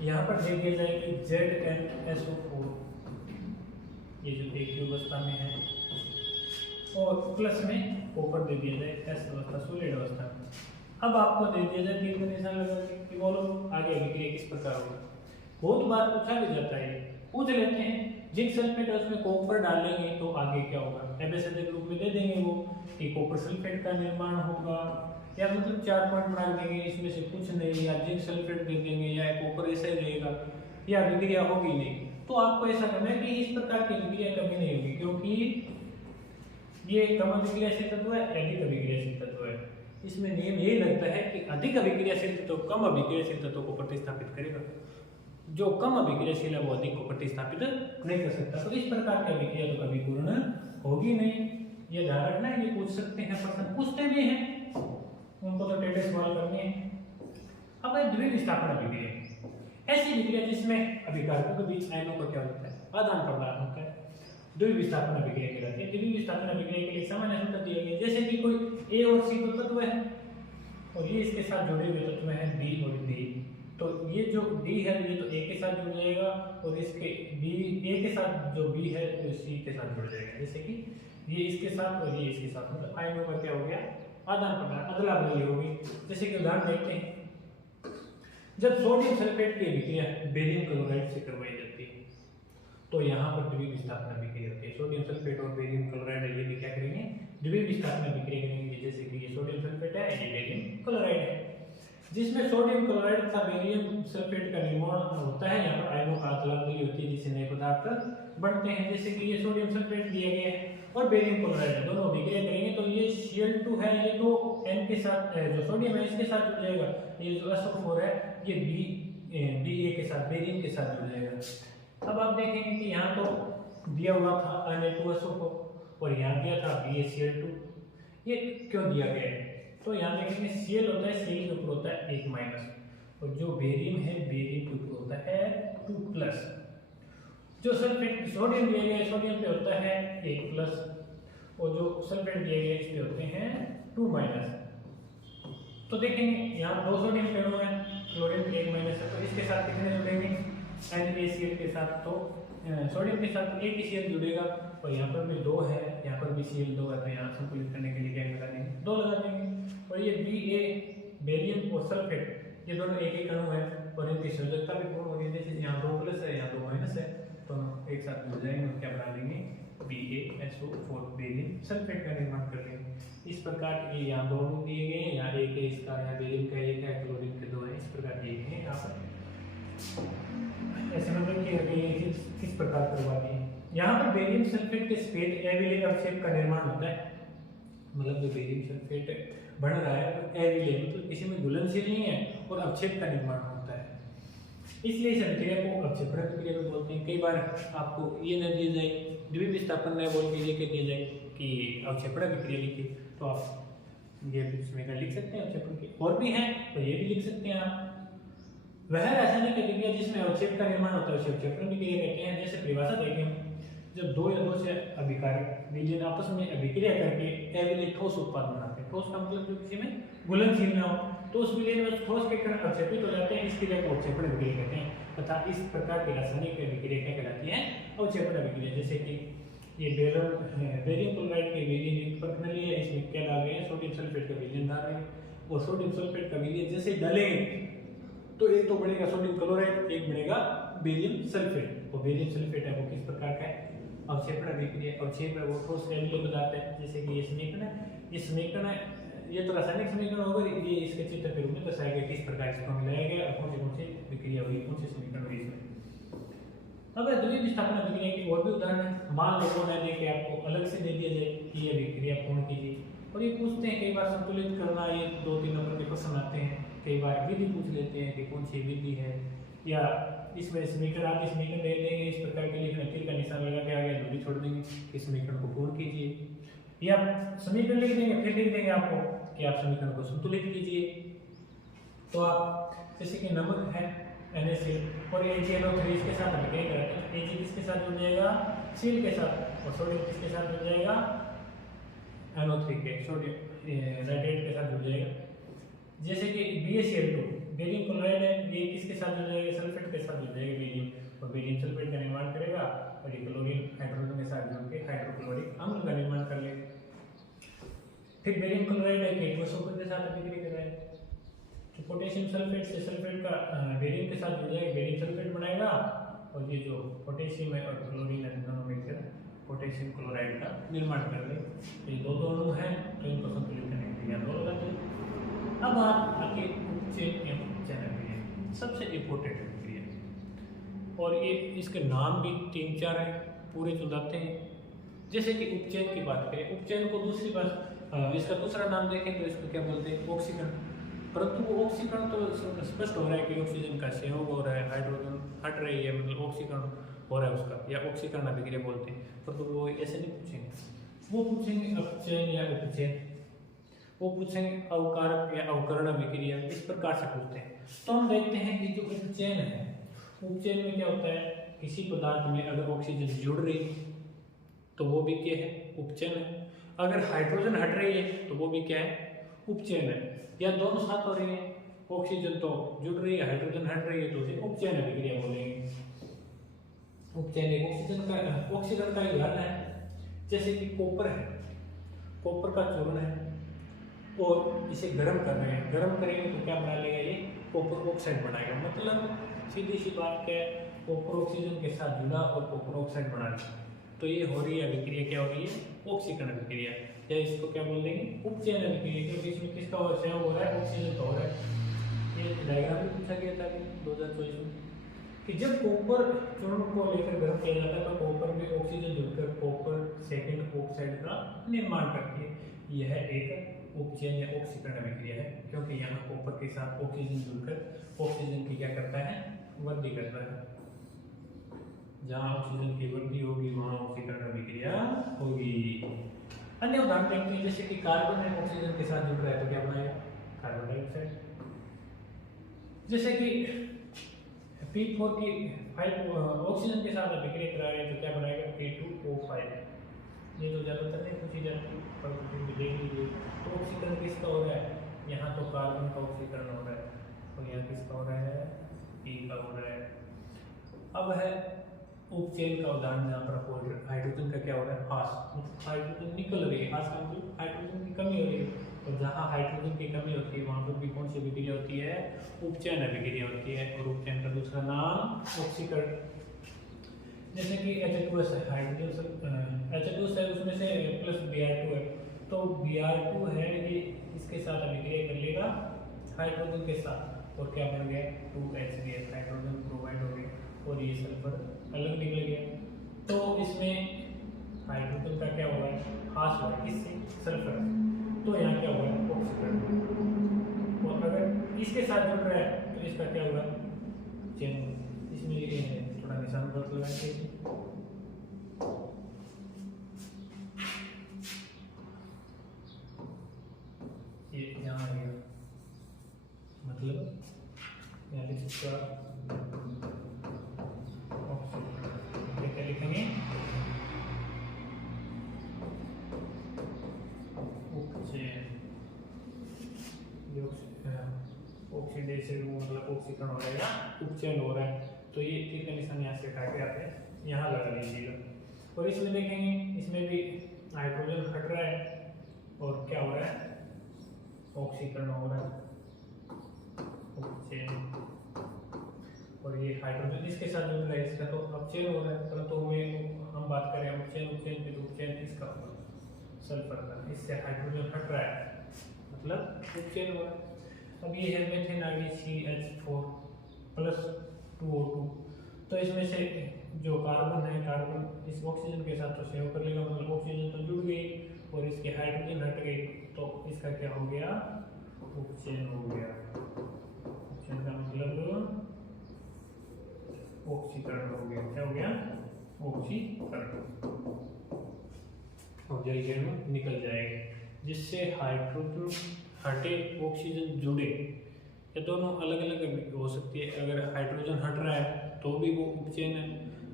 यहाँ पर दे दिया जाए कि ZnSO4, ये जो एक अवस्था में है, और प्लस में कॉपर दे दिया जाए S अवस्था, सॉलिड अवस्था में। अब आपको दे दिया जाए तीर का निशान लगा के कि बोलो आगे अभिक्रिया किस प्रकार होगा। बहुत बार पूछा भी जाता है, पूछ लेते हैं। जिंक सल्फेट उसमें कॉपर डालेंगे तो आगे क्या होगा? एब्सिड के रूप में दे देंगे वो कि कॉपर सल्फेट का निर्माण होगा, या मतलब 4 पॉइंट बना देंगे इसमें से कुछ नहीं, या जिंक सल्फेट दे देंगे, या कॉपर ऐसा ही रहेगा, या अभिक्रिया होगी नहीं। तो आपको ऐसा करना है कि इस प्रकार की अभिक्रिया कभी नहीं होगी, क्योंकि ये कम अभिक्रियाशील तत्व है, अधिक अभिक्रियाशील तत्व है। इसमें नियम यही लगता है कि अधिक अभिक्रियाशील तत्व कम अभिक्रियाशील तत्व को प्रतिस्थापित करेगा, जो कम अभिक्रियाशील है वो अधिक को प्रतिस्थापित नहीं कर सकता। तो इस प्रकार की अभिक्रिया तो कभी पूर्ण होगी नहीं, ये ध्यान रखना है। ये पूछ सकते हैं, प्रश्न पूछते भी हैं, उनको तो टेढ़े सवाल करने हैं। अब है द्वितीय विस्थापन अभिक्रिया, ऐसी अभिक्रिया जिसमें अभिकारकों के बीच आयनों का क्या होता है? आदान प्रदान होता है, द्वितीय विस्थापन अभिक्रिया कहलाती है। द्वितीय विस्थापन अभिक्रिया के लिए सामान्य सूत्र दिया गया है, जैसे कि कोई A और C तो तत्व है और ये इसके साथ जुड़े हुए तत्व हैं B और D। तो ये जो D है ये तो A के साथ जुड़ जाएगा, और इसके A के साथ जो B है तो C के साथ जुड़ जाएगा। जैसे कि ये इसके साथ और ये इसके साथ, मतलब आयनों का क्या हो गया? आदान प्रदान, अदला बदली होगी। जैसे कि उदाहरण देखते हैं, जब सोडियम सल्फेट की अभिक्रिया बेरियम क्लोराइड से करवाई जाती है तो यहाँ पर द्वितीय विस्थापन अभिक्रिया होती है। सोडियम सल्फेट और बेरियम क्लोराइड ये भी क्या करेंगे? द्वितीय विस्थापन अभिक्रिया करेंगे। जैसे कि ये सोडियम सल्फेट है, ये बेरियम क्लोराइड है, जिसमें सोडियम क्लोराइड तथा बेरियम सल्फेट का निर्माण होता है। यहाँ पर आयनों का अदला बदली होती है, जिससे नए पदार्थ बनते हैं। जैसे कि ये सोडियम सल्फेट दिया गया है और बेरियम क्लोराइड है, दोनों अभिक्रिया करेंगे तो ये Cl2 है, ये तो N के साथ जो सोडियम है इसके साथ जुड़ जाएगा, ये जो SO4 है ये Ba के साथ, बेरियम के साथ जुड़ जाएगा। अब आप देखेंगे कि यहाँ तो दिया हुआ था Na2SO4 और यहाँ दिया था BaCl2, ये क्यों दिया गया है? तो यहाँ देखेंगे Cl होता है, Cl के ऊपर होता है 1 माइनस, और जो बेरियम है बेरियम के ऊपर होता है 2 प्लस। जो सल्फेट सोडियम दिया गया है सोडियम पे होता है 1 प्लस, और जो सल्फेट दिए गए इस पे होते हैं 2 माइनस। तो देखेंगे यहाँ 2 सोडियम के अणु है, क्लोरीन पे 1 माइनस है, तो इसके साथ कितने जुड़ेंगे? NaCl के साथ, तो सोडियम के साथ एक ही Cl जुड़ेगा, और यहाँ पर भी 2 है, यहाँ पर भी Cl2 है, तो यहाँ संतुलित करने के लिए क्या लगा देंगे? 2 लगा देंगे। और ये Ba बेरियम और सल्फेट ये दोनों एक ही अणु है और इनकी संयोजकता भी पूर्ण होगी। जैसे यहाँ 2 प्लस है, यहाँ 2 माइनस है, तो एक साथ जुड़ जाएंगे और क्या बना देंगे? BaSO4 बेरियम सल्फेट का निर्माण कर लेंगे। इस प्रकार ये यहाँ 2 दिए गए हैं, यहाँ एक है इसका, यहाँ बेरियम का एक है, क्लोरीन के 2 है, इस प्रकार दिए गए हैं। यहाँ पर ऐसे मतलब कि किस प्रकार करवानी है। यहाँ पर बेरियम सल्फेट के सफेद एविलेट अवक्षेप का निर्माण होता है, मतलब जो बेरियम सल्फेट बन रहा है तो एविलेट मतलब किसी में घुलनशील नहीं है और अवक्षेप का निर्माण होता है, इसलिए इस अभिक्रिया को अवक्षेपण अभिक्रिया भी बोलते हैं। कई बार आपको ये न दिया जाए, द्वितीय विस्थापन न बोल के ये कह दिया जाए कि अवक्षेपण अभिक्रिया लिखिए, तो आप ये इसमें लिख सकते हैं अवक्षेपण की, और भी हैं तो ये भी लिख सकते हैं आप। वह रासायनिक अभिक्रिया जिसमें अवक्षेप का निर्माण होता है उसे अवक्षेपण अभिक्रिया कहते हैं। जैसे परिभाषा देखें, जब 2 या 2 से अभिकारक विलयन आपस में अभिक्रिया करके एविलेट ठोस उत्पाद बनाते हैं। ठोस का मतलब जो किसी में घुलनशील न हो, तो उस विलयन में ठोस के कण अवक्षेपित हो जाते हैं, इस क्रिया को अवक्षेपण अभिक्रिया कहते हैं। तथा इस प्रकार की रासायनिक अभिक्रिया क्या कहलाती है? अवक्षेपण अभिक्रिया। जैसे कि ये बेरियम क्लोराइड के विलयन पर नली है, इसमें क्या डाल रहे हैं, सोडियम सल्फेट का विलयन डाल रहे हैं। और सोडियम सल्फेट का विलयन जैसे डालेंगे तो एक तो बढ़ेगा सोडियम क्लोराइड, एक बढ़ेगा बेरियम सल्फेट। और बेरियम सल्फेट है वो किस प्रकार का है, अवक्षेपण अभिक्रिया, अवक्षेप है वो ठोस अम्लीय पदार्थ है, जैसे कि ये समीकरण है, ये समीकरण है, ये तो रासायनिक समीकरण होगा, ये इसके चित्र के रूप में दर्शाया गया किस प्रकार इसको मिलाया गया और कौन से विक्रिया हुई, कौन से समीकरण हुई इसमें। अब द्वितीय विस्थापन अभिक्रिया की और भी उदाहरण है। मान लो कौन है दे के आपको अलग से दे दिया जाए कि ये विक्रिया पूर्ण कीजिए, और ये पूछते हैं कई बार संतुलित करना, ये 2-3 नंबर के प्रश्न आते हैं, कई बार विधि पूछ लेते हैं कि कौन सी विधि है, या इसमें समीकरण आप समीकरण दे देंगे इस प्रकार के लिखना, तीर का निशान लगा के आगे दूरी छोड़ देंगे कि समीकरण को पूर्ण कीजिए, या समीकरण लिख देंगे फिर लिख देंगे आपको कि आप समीकरण को संतुलित कीजिए। तो आप जैसे कि नमक है NaCl और AgNO3 इसके साथ अभिक्रिया करते हैं, Ag किसके साथ जुड़ जाएगा, Cl के साथ, और सोडियम किसके साथ जुड़ जाएगा, NO3 के सोडियम नाइट्रेट के साथ जुड़ जाएगा। जैसे कि BaCl2 बेरियम क्लोराइड है, ये किसके साथ जुड़ जाएगा, सल्फेट के साथ जुड़ जाएगा बेरियम, और बेरियम सल्फेट का निर्माण करेगा और ये क्लोरीन हाइड्रोजन के साथ जुड़ के हाइड्रोक्लोरिक अम्ल का निर्माण कर लेगा। फिर बेरियम क्लोराइड है कि के साथ अभिक्रिया कर रहा है, तो पोटेशियम सल्फेट से सल्फेट का बेरियम के साथ जुड़ जाएगा, बेरियम सल्फेट बनाएगा, और ये जो पोटेशियम है और क्लोरीन है दोनों मिलकर पोटेशियम क्लोराइड का निर्माण कर लेंगे। ये दो अणु हैं तो इनको संतुलित करने के लिए दो लगाते हैं। अब आप आगे उपचयन एवं उपचयन अभिक्रिया सबसे इंपॉर्टेंट अभिक्रिया, और ये इसके नाम भी 3-4 हैं, पूरे चुनाते हैं। जैसे कि उपचयन की बात करें, उपचयन को दूसरी बात इसका दूसरा नाम देखें तो इसको क्या बोलते हैं, ऑक्सीकरण। परंतु वो ऑक्सीकरण तो स्पष्ट हो रहा है कि ऑक्सीजन का संयोग हो रहा है, हाइड्रोजन हट रही है, मतलब ऑक्सीकरण हो रहा है उसका, या ऑक्सीकरण अभिक्रिया बोलते हैं। परंतु वो ऐसे नहीं पूछेंगे, वो पूछेंगे अपचयन या उपचयन, वो पूछेंगे अवकारक या अवकरण अभिक्रिया, इस प्रकार से पूछते हैं। तो हम देखते हैं कि जो उपचयन है, उपचयन में क्या होता है, किसी पदार्थ में अगर ऑक्सीजन जुड़ रही तो वो भी क्या है, उपचयन है। अगर हाइड्रोजन हट रही है तो वो भी क्या है, उपचयन है। या दोनों साथ हो रही है, ऑक्सीजन तो जुड़ रही है, हाइड्रोजन हट रही है, तो उसे उपचयन अभिक्रिया बोलेंगे। उपचयन एक ऑक्सीकरण का उदाहरण है, जैसे कि कॉपर है, कॉपर का चूर्ण है और इसे गर्म कर रहे हैं, गर्म करेंगे तो क्या बना लेगा, ये कॉपर ऑक्साइड बनाएगा। मतलब सीधी सी बात क्या है, कॉपर ऑक्सीजन के साथ जुड़ा और कॉपर ऑक्साइड बना लिया, तो ये हो रही है अभिक्रिया, क्या हो रही है, ऑक्सीकरण अभिक्रिया, या इसको क्या बोल देंगे, उपचयन अभिक्रिया, क्योंकि इसमें किसका संयोग हो रहा है, ऑक्सीजन का हो रहा है। ये डायग्राम भी पूछा गया था 2024 में कि जब कॉपर चूर्ण को लेकर गर्म किया जाता है तो कॉपर में ऑक्सीजन जुड़कर कॉपर सेकंड ऑक्साइड का निर्माण करती है। यह एक उपचयन या ऑक्सीकरण अभिक्रिया है, क्योंकि यहाँ कॉपर के साथ ऑक्सीजन जुड़कर ऑक्सीजन की क्या करता है, वृद्धि करता है। जहाँ ऑक्सीजन की वृद्धि होगी वहाँ ऑक्सीकरण अभिक्रिया होगी। अन्य उदाहरण देखते हैं, जैसे कि कार्बन है ऑक्सीजन के साथ जुड़ रहा है तो क्या बनाएगा, कार्बन डाइऑक्साइड। जैसे कि P4 की 5 ऑक्सीजन के साथ अभिक्रिया करा रहे हैं तो क्या बनाएगा, P2O5। ये तो ज़्यादातर नहीं पूछी जाती पर देख लीजिए। तो ऑक्सीकरण किसका हो रहा है, यहाँ तो कार्बन का ऑक्सीकरण हो रहा है, और यहाँ किसका हो रहा है, E का हो रहा है। अब है उपचयन का उदाहरण, जहाँ पर हाइड्रोजन का क्या हो रहा है, ह्रास, हाइड्रोजन निकल रही है, ह्रास का मतलब हाइड्रोजन की कमी हो रही है, और जहाँ हाइड्रोजन की कमी होती है वहाँ पर भी कौन सी अभिक्रिया होती है, उपचयन अभिक्रिया होती है। और उपचयन का दूसरा नाम ऑक्सीकरण। जैसे कि H2S है, हाइड्रोजन H2S है, उसमें से प्लस Br2 है, तो Br2 है ये इसके साथ अभिक्रिया कर लेगा हाइड्रोजन के साथ, और क्या बन गया, 2H3, हाइड्रोजन प्रोवाइड हो गया, और ये सल्फर अलग निकल गया। तो इसमें हाइड्रोजन का क्या हुआ है, ह्रास हुआ है, किससे, सल्फर से, तो यहाँ क्या हुआ है, ऑक्सीकरण। और अगर इसके साथ जुड़ रहा है तो इसका क्या हुआ, चेन। इसमें थोड़ा निशान बदल रहा है, ये यहाँ आ गया, मतलब यहाँ लिख सकते क्या लिखेंगे, ऑक्सीडेशन मतलब ऑक्सीकरण हो रहेगा, उपचयन हो रहा है, तो ये ठीक है, निशान यहाँ से हटा के आते हैं, यहाँ लगा लीजिएगा। और इसमें देखेंगे इसमें भी हाइड्रोजन हट रहा है और क्या हो रहा है, ऑक्सीकरण हो रहा है, अपचयन। और ये हाइड्रोजन इसके साथ जुड़ रहा है, इसका तो अपचयन हो रहा है, परंतु हम बात करें अपचयन उपचयन की, तो उपचयन इसका होगा सल्फर का, इससे हाइड्रोजन हट रहा है मतलब उपचयन हो रहा है। अब ये है मेथेन CH4 प्लस 2O2, तो इसमें से जो कार्बन है, कार्बन इस ऑक्सीजन के साथ तो सेव कर लेगा, मतलब ऑक्सीजन तो जुड़ गई और इसके हाइड्रोजन हट गई, तो इसका क्या हो गया, उपचयन हो गया। उपचयन का मतलब ऑक्सीकरण हो गया। क्या हो गया, ऑक्सीकरण हो जाएगा, निकल जाएगा, जिससे हाइड्रोजन हटे ऑक्सीजन जुड़े। ये दोनों अलग अलग हो सकती है, अगर हाइड्रोजन हट रहा है तो भी वो उपचयन है,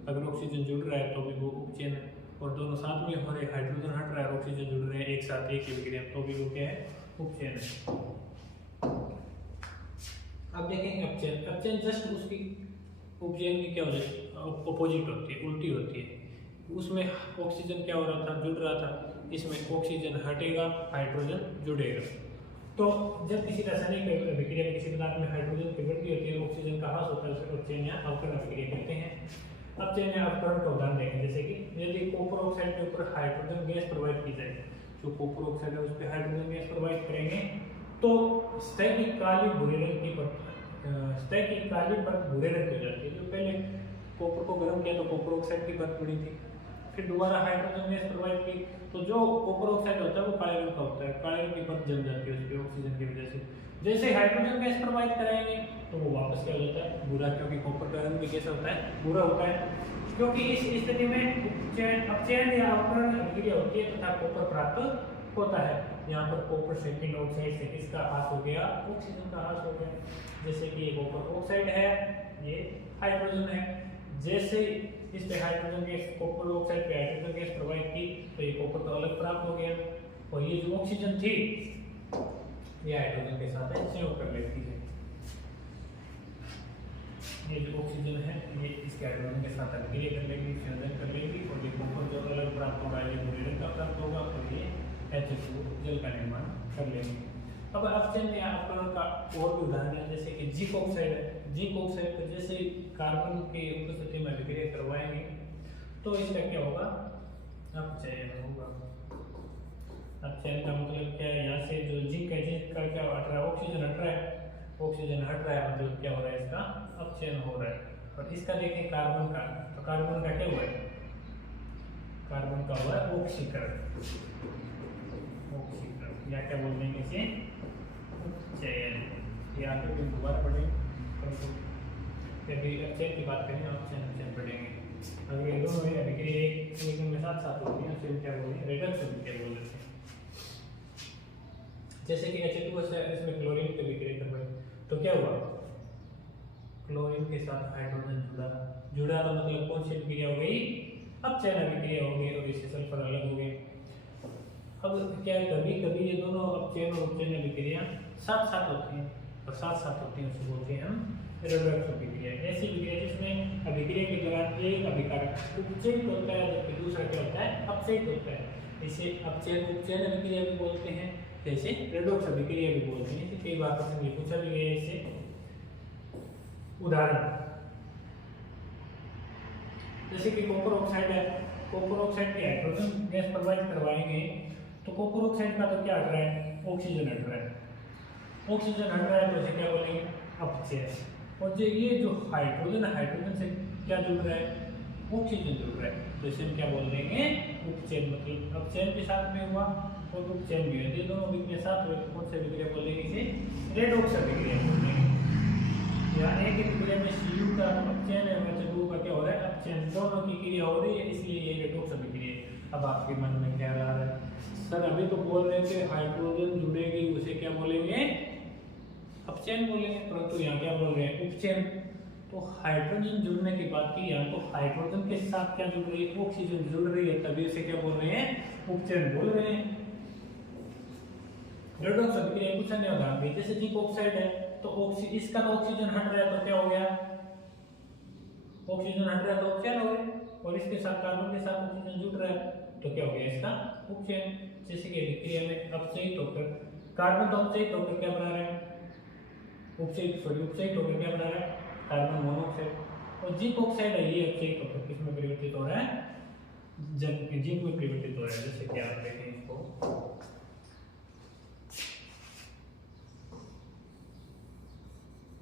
अगर ऑक्सीजन जुड़ रहा है तो भी वो उपचयन है, और दोनों साथ में हो रहे, हाइड्रोजन हट रहा है ऑक्सीजन जुड़ रहे हैं एक साथ एक ही विक्रिया, तो भी वो क्या है, उपचयन है। अब देखेंगे अपचयन। अपचयन जस्ट उसकी उपचयन की क्या हो जाती है, अपोजिट होती है, उल्टी होती है। उसमें ऑक्सीजन क्या हो रहा था, जुड़ रहा था, इसमें ऑक्सीजन हटेगा, हाइड्रोजन जुड़ेगा। तो जब किसी रासायनिक विक्रिया में किसी पदार्थ में हाइड्रोजन की वृद्धि होती है, ऑक्सीजन का ह्रास होता है, उसे अपचयन या अवकरण विक्रिया कहते हैं। अपचयन या अवकरण का उदाहरण देखें, जैसे कि यदि कॉपर ऑक्साइड के ऊपर हाइड्रोजन गैस प्रोवाइड की जाए, जो कॉपर ऑक्साइड है उस पर हाइड्रोजन गैस प्रोवाइड करेंगे, तो सतह की काली भूरे रंग की परत, सतह की काली परत भूरे रंग की हो जाती है। जो पहले कॉपर को गर्म किया तो कॉपर ऑक्साइड की परत पड़ी थी, फिर दोबारा हाइड्रोजन गैस प्रोवाइड की, तो जो कॉपर ऑक्साइड होता है वो काले रंग का होता है, काले रंग की परत जम जाती है उसकी ऑक्सीजन की वजह से। जैसे हाइड्रोजन गैस प्रोवाइड कराएंगे तो वो वापस क्या हो जाता है, भूरा, क्योंकि कॉपर का रंग भी कैसा होता है, भूरा होता है। क्योंकि इस स्थिति में अपचयन या अवकरण विक्रिया होती है तथा कॉपर प्राप्त होता है। यहाँ पर कॉपर सेकंड ऑक्साइड से किसका ह्रास हो गया, ऑक्सीजन का ह्रास हो गया। जैसे कि ये कॉपर ऑक्साइड है, ये हाइड्रोजन है, जैसे इस पे हाइड्रोजन गैस, कॉपर ऑक्साइड पे हाइड्रोजन गैस प्रोवाइड की तो ये कॉपर तो अलग प्राप्त हो गया, और ये जो ऑक्सीजन थी ये हाइड्रोजन के साथ संयोग कर लेती है। ये जो ऑक्सीजन है ये इसके हाइड्रोजन के साथ अभिक्रिया कर लेगी, संयोजन कर लेगी, और ये कॉपर जो अलग प्राप्त होगा ये भूरे रंग का प्राप्त होगा, और ये H2 जल का निर्माण कर लेंगे। अब अपचयन या अवकरण का और भी उदाहरण है, जैसे कि जिंक ऑक्साइड है। जिंक ऑक्साइड को जैसे कार्बन के उपस्थिति में अभिक्रिया करवाएंगे तो इसका क्या होगा, अपचयन होगा। अपचयन का मतलब क्या है, यहाँ से जो जिंक है, जिंक का क्या हट रहा है, ऑक्सीजन हट रहा है, ऑक्सीजन हट रहा है मतलब क्या हो रहा है, इसका अपचयन हो रहा है। और इसका देखें कार्बन का, तो कार्बन का क्या हुआ है, कार्बन का हुआ है ऑक्सीकरण, ऑक्सीकरण या क्या बोलते हैं इसे, अपचयन। ये आगे भी दोबारा पढ़ेंगे, यदि अपचयन की बात करें अपचयन पढ़ेंगे। अगर ये दोनों अभिक्रिया एक में साथ साथ होती है तो क्या बोलते हैं, रेडक्स अभिक्रिया बोल देते हैं। जैसे कि H2 से इसमें क्लोरीन की अभिक्रिया करवाई तो क्या हुआ, क्लोरीन के साथ हाइड्रोजन जुड़ा तो मतलब कौन सी अभिक्रिया हो गई, अपचयन अभिक्रिया हो गई, और इससे सल्फर अलग हो गए। अब क्या है, कभी कभी ये दोनों अपचयन और उपचयन अभिक्रिया साथ साथ होती हैं, और साथ साथ होती हैं उसे बोलते हैं हम रेडक्स अभिक्रिया। ऐसी अभिक्रिया जिसमें अभिक्रिया के दौरान एक अभिकारक उपचयित होता है जबकि दूसरा क्या होता है, अपचयित होता है। इसे अपचयन उपचयन अभिक्रिया भी बोलते हैं, जैसे रेडॉक्स अभिक्रिया भी बोलते हैं। कई बार प्रश्न में पूछा भी गया है इससे उदाहरण, जैसे कि कॉपर ऑक्साइड है, कॉपर ऑक्साइड के हाइड्रोजन गैस प्रोवाइड करवाएंगे तो कॉपर ऑक्साइड का तो क्या हट रहा है, ऑक्सीजन हट रहा है, ऑक्सीजन हट रहा है तो इसे क्या बोलेंगे, अपचयन। और जो ये जो हाइड्रोजन, हाइड्रोजन से क्या जुड़ रहा है, ऑक्सीजन जुड़ रहा है, तो इसे हम क्या बोल देंगे, उपचयन। मतलब अपचयन के साथ में हुआ और उपचयन भी है, ये दोनों विक्रिया साथ हुए, कौन सा विक्रिया बोल देंगे, इसे रेडॉक्स अभिक्रिया बोल देंगे। यहाँ एक ही विक्रिया में Cu का अपचयन है, H2 का क्या हो रहा है, अपचयन, दोनों की क्रिया हो रही है, इसलिए ये रेडॉक्स अभिक्रिया है। अब आपके मन में क्या आ रहा है, सर अभी तो बोल रहे थे हाइड्रोजन जुड़ेगी उसे क्या बोलेंगे, अपचयन बोलेंगे, परंतु यहाँ क्या बोल रहे हैं, उपचयन। तो हाइड्रोजन जुड़ने की बात की, यहाँ तो हाइड्रोजन के साथ क्या जुड़ रही है, ऑक्सीजन जुड़ रही है, तभी इसे क्या बोल रहे हैं, उपचयन बोल रहे हैं। रेडॉक्स अभिक्रिया कुछ अन्य उदाहरण भी, जैसे जिंक ऑक्साइड है तो इसका तो ऑक्सीजन हट रहा है तो क्या हो गया, ऑक्सीजन हट रहा है तो उपचयन हो गया। और इसके साथ कार्बन के साथ ऑक्सीजन जुड़ रहा है तो क्या हो गया इसका उपचयन। जैसे कि अभिक्रिया में अपचयित होकर कार्बन तो अपचयित होकर क्या बना रहे हैं उपचयित होकर क्या बना रहा है कार्बन मोनोऑक्साइड। और जिंक ऑक्साइड है ये अपचयित होकर किसमें परिवर्तित हो रहा है जिंक में परिवर्तित हो रहा है। जैसे कि आप देखें इसको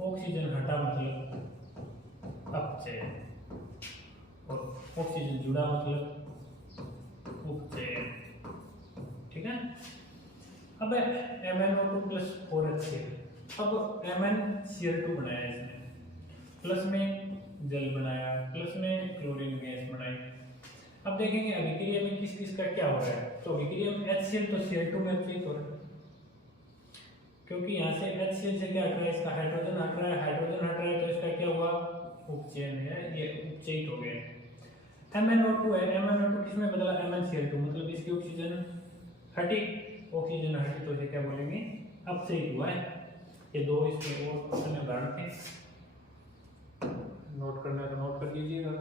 ऑक्सीजन हटा मतलब अपचयन और ऑक्सीजन जुड़ा मतलब उपचयन। ठीक है। अब MnO2 प्लस 4HCl। अब MnCl2 बनाया इसने, प्लस में जल बनाया, प्लस में क्लोरीन गैस बनाई। अब देखेंगे अभिक्रिया में किस किस का क्या हो रहा है। तो अभिक्रिया में HCl तो Cl2 में अपचयित हो रहा है क्योंकि यहाँ से HCl से क्या हट रहा है इसका हाइड्रोजन हट रहा है, हाइड्रोजन हट रहा है तो इसका क्या हुआ उपचयन है, ये उपचयित हो गया। MnO2 है, MnO2 किसमें बदला MnCl2 मतलब इसकी ऑक्सीजन हटी, ऑक्सीजन हटी तो इसे क्या बोलेंगे अपचयित हुआ है। ये दो इसके और क्वेश्चन उदाहरण थे, नोट करना है तो नोट कर लीजिएगा।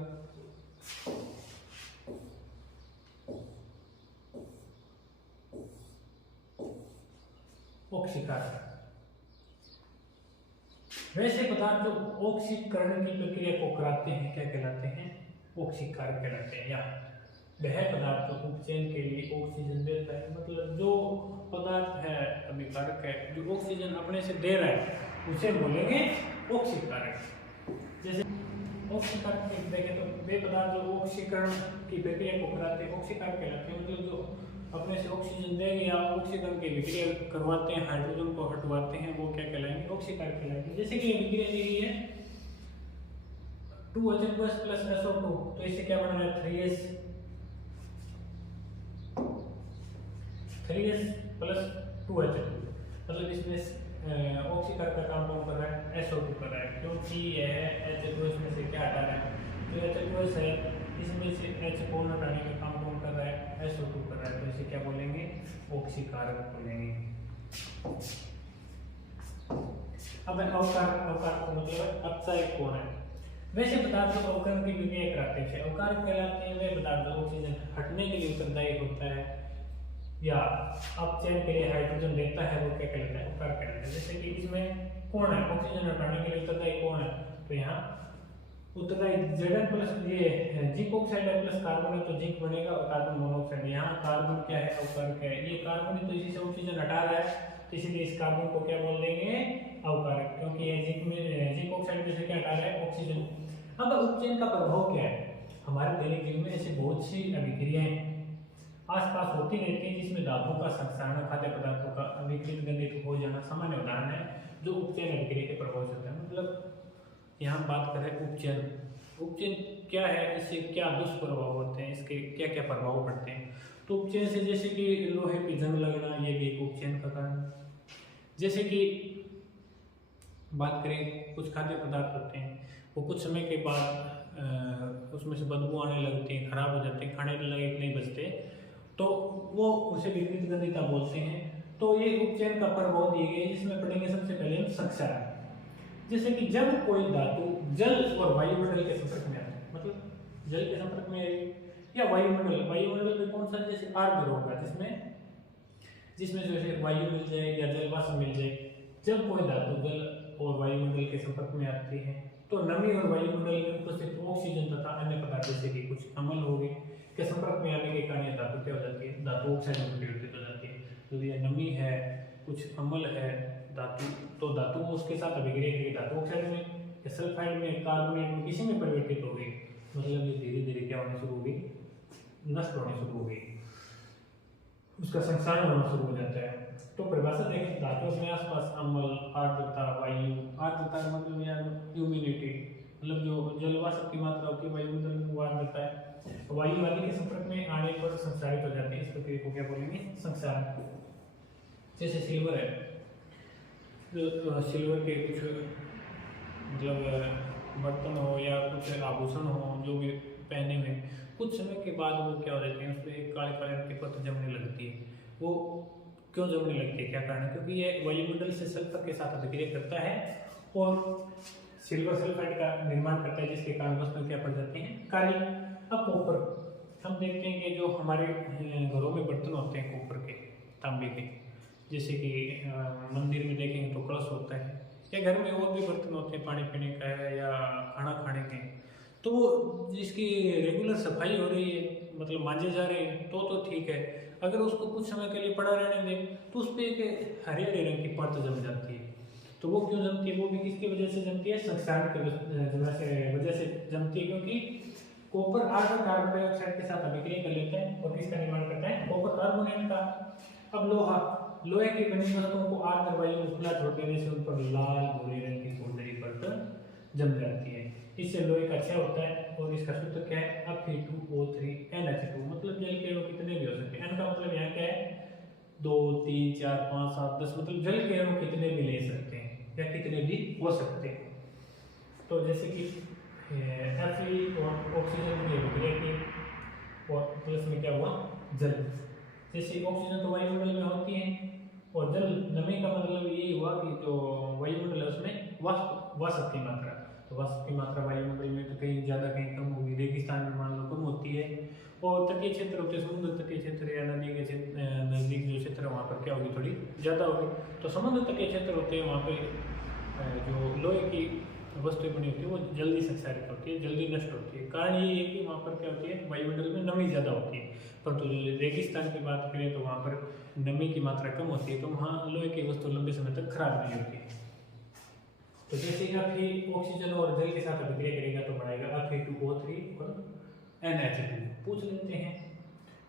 ऑक्सीकरण वैसे पदार्थ जो ऑक्सीकरण की प्रक्रिया को कराते हैं क्या कहलाते हैं ऑक्सीकारक कहलाते हैं। या वह पदार्थ जो उपचयन के लिए ऑक्सीजन देता है मतलब जो पदार्थ है अभिकारक है जो ऑक्सीजन अपने से दे रहा है उसे बोलेंगे ऑक्सीकारक। जैसे ऑक्सीकारक देखें तो वे पदार्थ जो ऑक्सीकरण की प्रक्रिया को कराते हैं ऑक्सीकारक कहलाते हैं मतलब जो अपने से ऑक्सीजन देंगे या ऑक्सीकरण की विक्रिया करवाते हैं हाइड्रोजन को हटवाते हैं वो क्या कहलाएंगे ऑक्सीकारक कहलाएंगे। जैसे कि विक्रिया दी गई है 2H2S प्लस SO2 तो इससे क्या बन रहा है 3S प्लस 2H2 मतलब इसमें ऑक्सीकारक का काम कौन कर रहा है SO2 कर रहा है क्योंकि यह H2S में से क्या हटा रहा है तो H2S है इसमें से H को हटाने का काम कौन कर रहा है SO2 कर रहा है तो इसे क्या बोलेंगे ऑक्सीकारक बोलेंगे। अब अवकारक का मतलब अपचयक कौन है। वैसे पदार्थ जो अवकरण की विक्रिया कराते हैं अवकारक कहलाते हैं। वे पदार्थ जो ऑक्सीजन हटने के लिए उत्तरदायी होता है या अपचयन के लिए हाइड्रोजन देता है वो क्या कहलाता है अवकारक कहलाता है। जैसे कि इसमें कौन है ऑक्सीजन हटाने के लिए उत्तरदायी कौन है तो यहाँ उत्तरदायी Zn प्लस ये जिंक ऑक्साइड है प्लस कार्बन है तो जिंक बनेगा और कार्बन मोनोऑक्साइड। यहाँ कार्बन क्या है अवकारक है ये कार्बन है तो इसी से ऑक्सीजन हटा रहा है तो इसीलिए इस कार्बन को क्या बोल देंगे अवकारक क्योंकि ये जिंक ऑक्साइड में से क्या हटा रहा है ऑक्सीजन। अब उपचयन का प्रभाव क्या है हमारे दैनिक जीवन में ऐसी बहुत सी अभिक्रियाएं आसपास होती रहती है जिसमें धातुओं का संक्षारण खाद्य पदार्थों का अविकृत गंधित हो जाना सामान्य उदाहरण है जो उपचयन अभिक्रिया के प्रभाव से होता है। मतलब यहाँ बात करें उपचयन क्या है इससे क्या दुष्प्रभाव होते हैं इसके क्या क्या प्रभाव पड़ते हैं। तो उपचयन से जैसे कि लोहे की जंग लगना ये भी एक उपचयन का कारण। जैसे कि बात करें कुछ खाद्य पदार्थ होते हैं वो कुछ समय के बाद उसमें से बदबू आने लगती है खराब हो जाते हैं खाने के लायक नहीं बचते तो वो उसे विकृत गंधिता बोलते हैं। तो ये उपचयन का प्रभाव दिए गए जिसमें पढ़ेंगे सबसे पहले हम संक्षारण। जैसे कि जब कोई धातु जल और वायुमंडल के संपर्क में आती है मतलब जल के संपर्क में आई या वायुमंडल में कौन सा जैसे आर्द्र होगा जिसमें जैसे वायु मिल जाए या जल वाष्प मिल जाए। जब कोई धातु जल और वायुमंडल के संपर्क में आती है तो नमी और वायुमंडल में उपस्थित ऑक्सीजन तथा अन्य पदार्थ जैसे कि कुछ अम्ल हो गए के संपर्क में आने के कारण धातु क्या हो जाती है धातु ऑक्साइड में परिवर्तित हो जाती है। तो ये नमी है कुछ अम्ल है धातु तो धातु उसके साथ अभिक्रिया करेगी धातु ऑक्साइड में या सल्फाइड में कार्बोनेट में किसी में परिवर्तित हो गई मतलब ये धीरे धीरे क्या होने शुरू हो गई नष्ट होने शुरू हो गई उसका संक्षारण होना शुरू हो जाता है। तो परिभाषा देखें धातु अपने आसपास अम्ल आर्द्रता वायु आर्द्रता मतलब या ह्यूमिडिटी मतलब जो जलवाष्प की मात्रा होती है वायुमंडल में वो आर्द्रता है वायु आदि के संपर्क में आने पर संक्षारित हो जाती है। इस प्रक्रिया को क्या बोलेंगे संक्षारण। जैसे सिल्वर है सिल्वर के कुछ मतलब बर्तन हो या कुछ आभूषण हो जो भी पहने में कुछ समय के बाद वो क्या हो जाते हैं उसमें एक काले काले रंग की परत जमने लगती है। वो क्यों जमने लगती है क्या कारण है क्योंकि ये वायुमंडल से सल्फर के साथ अभिक्रिया करता है और सिल्वर सल्फाइड का निर्माण करता है जिसके कारण उसमें क्या पड़ जाती हैं काली अब कॉपर, हम देखते हैं कि जो हमारे घरों में बर्तन होते हैं कॉपर के, तांबे के, जैसे कि मंदिर में देखेंगे तो कलश होता है, या घर में और भी बर्तन होते हैं, पानी पीने का है या खाना खाने के, तो वो जिसकी रेगुलर सफाई हो रही है, मतलब मांजे जा रहे हैं, तो ठीक है। अगर उसको कुछ समय के लिए पड़ा रहने दें तो उस पर एक हरे हरे रंग की परत जम जाती है। तो वो क्यों जमती है? वो भी किसकी वजह से जमती है? संक्षारण की वजह से जमती है, क्योंकि कॉपर आर्गन कार्बन डाइऑक्साइड के साथ अभिक्रिया कर लेता है और किसका निर्माण करता है? कॉपर कार्बोनेट का। अब लोहा, लोहे की बनी वस्तुओं को आर्द्र वायु में खुला छोड़ देने से उन पर लाल भूरे रंग की सुंदरी परत जम जाती है। इससे लोहे का क्षय होता है और इसका सूत्र क्या है? Fe2O3NH2, मतलब जल के अणु कितने भी हो सकते हैं। N का मतलब यहाँ क्या है? 2, 3, 4, 5, 7, 10, मतलब जल के अणु कितने भी ले सकते हैं या कितने भी हो सकते हैं। तो जैसे कि Fe और ऑक्सीजन की अभिक्रिया की और प्लस में क्या हुआ? जल। जैसे ऑक्सीजन तो वायुमंडल में होती है और जल, नमी का मतलब यही हुआ कि जो वायुमंडल है उसमें वाष्प की मात्रा, तो वाष्प की मात्रा वायुमंडल में तो कहीं ज़्यादा कहीं कम होगी, रेगिस्तान में मान लो कम होती है। और तटीय क्षेत्र होते हैं, समुद्र तटीय क्षेत्र या नदी के नज़दीक जो क्षेत्र है वहाँ पर क्या होगी? थोड़ी ज़्यादा होगी। तो समुद्र तटीय क्षेत्र होते हैं, वहाँ पे जो लोहे की वस्तुएं बनी होती है वो जल्दी संक्षारित होती है, जल्दी नष्ट होती है। कारण ये है कि वहाँ पर क्या होती है? वायुमंडल में नमी ज़्यादा होती है। परंतु रेगिस्तान की बात करें तो वहाँ पर नमी की मात्रा कम होती है, तो वहाँ लोहे की वस्तु लंबे समय तक खराब नहीं होती। तो जैसे ही आप ऑक्सीजन और जल के साथ अभिक्रिया करेगा तो बनाएगा Fe2O3 और NH2। पूछ लेते हैं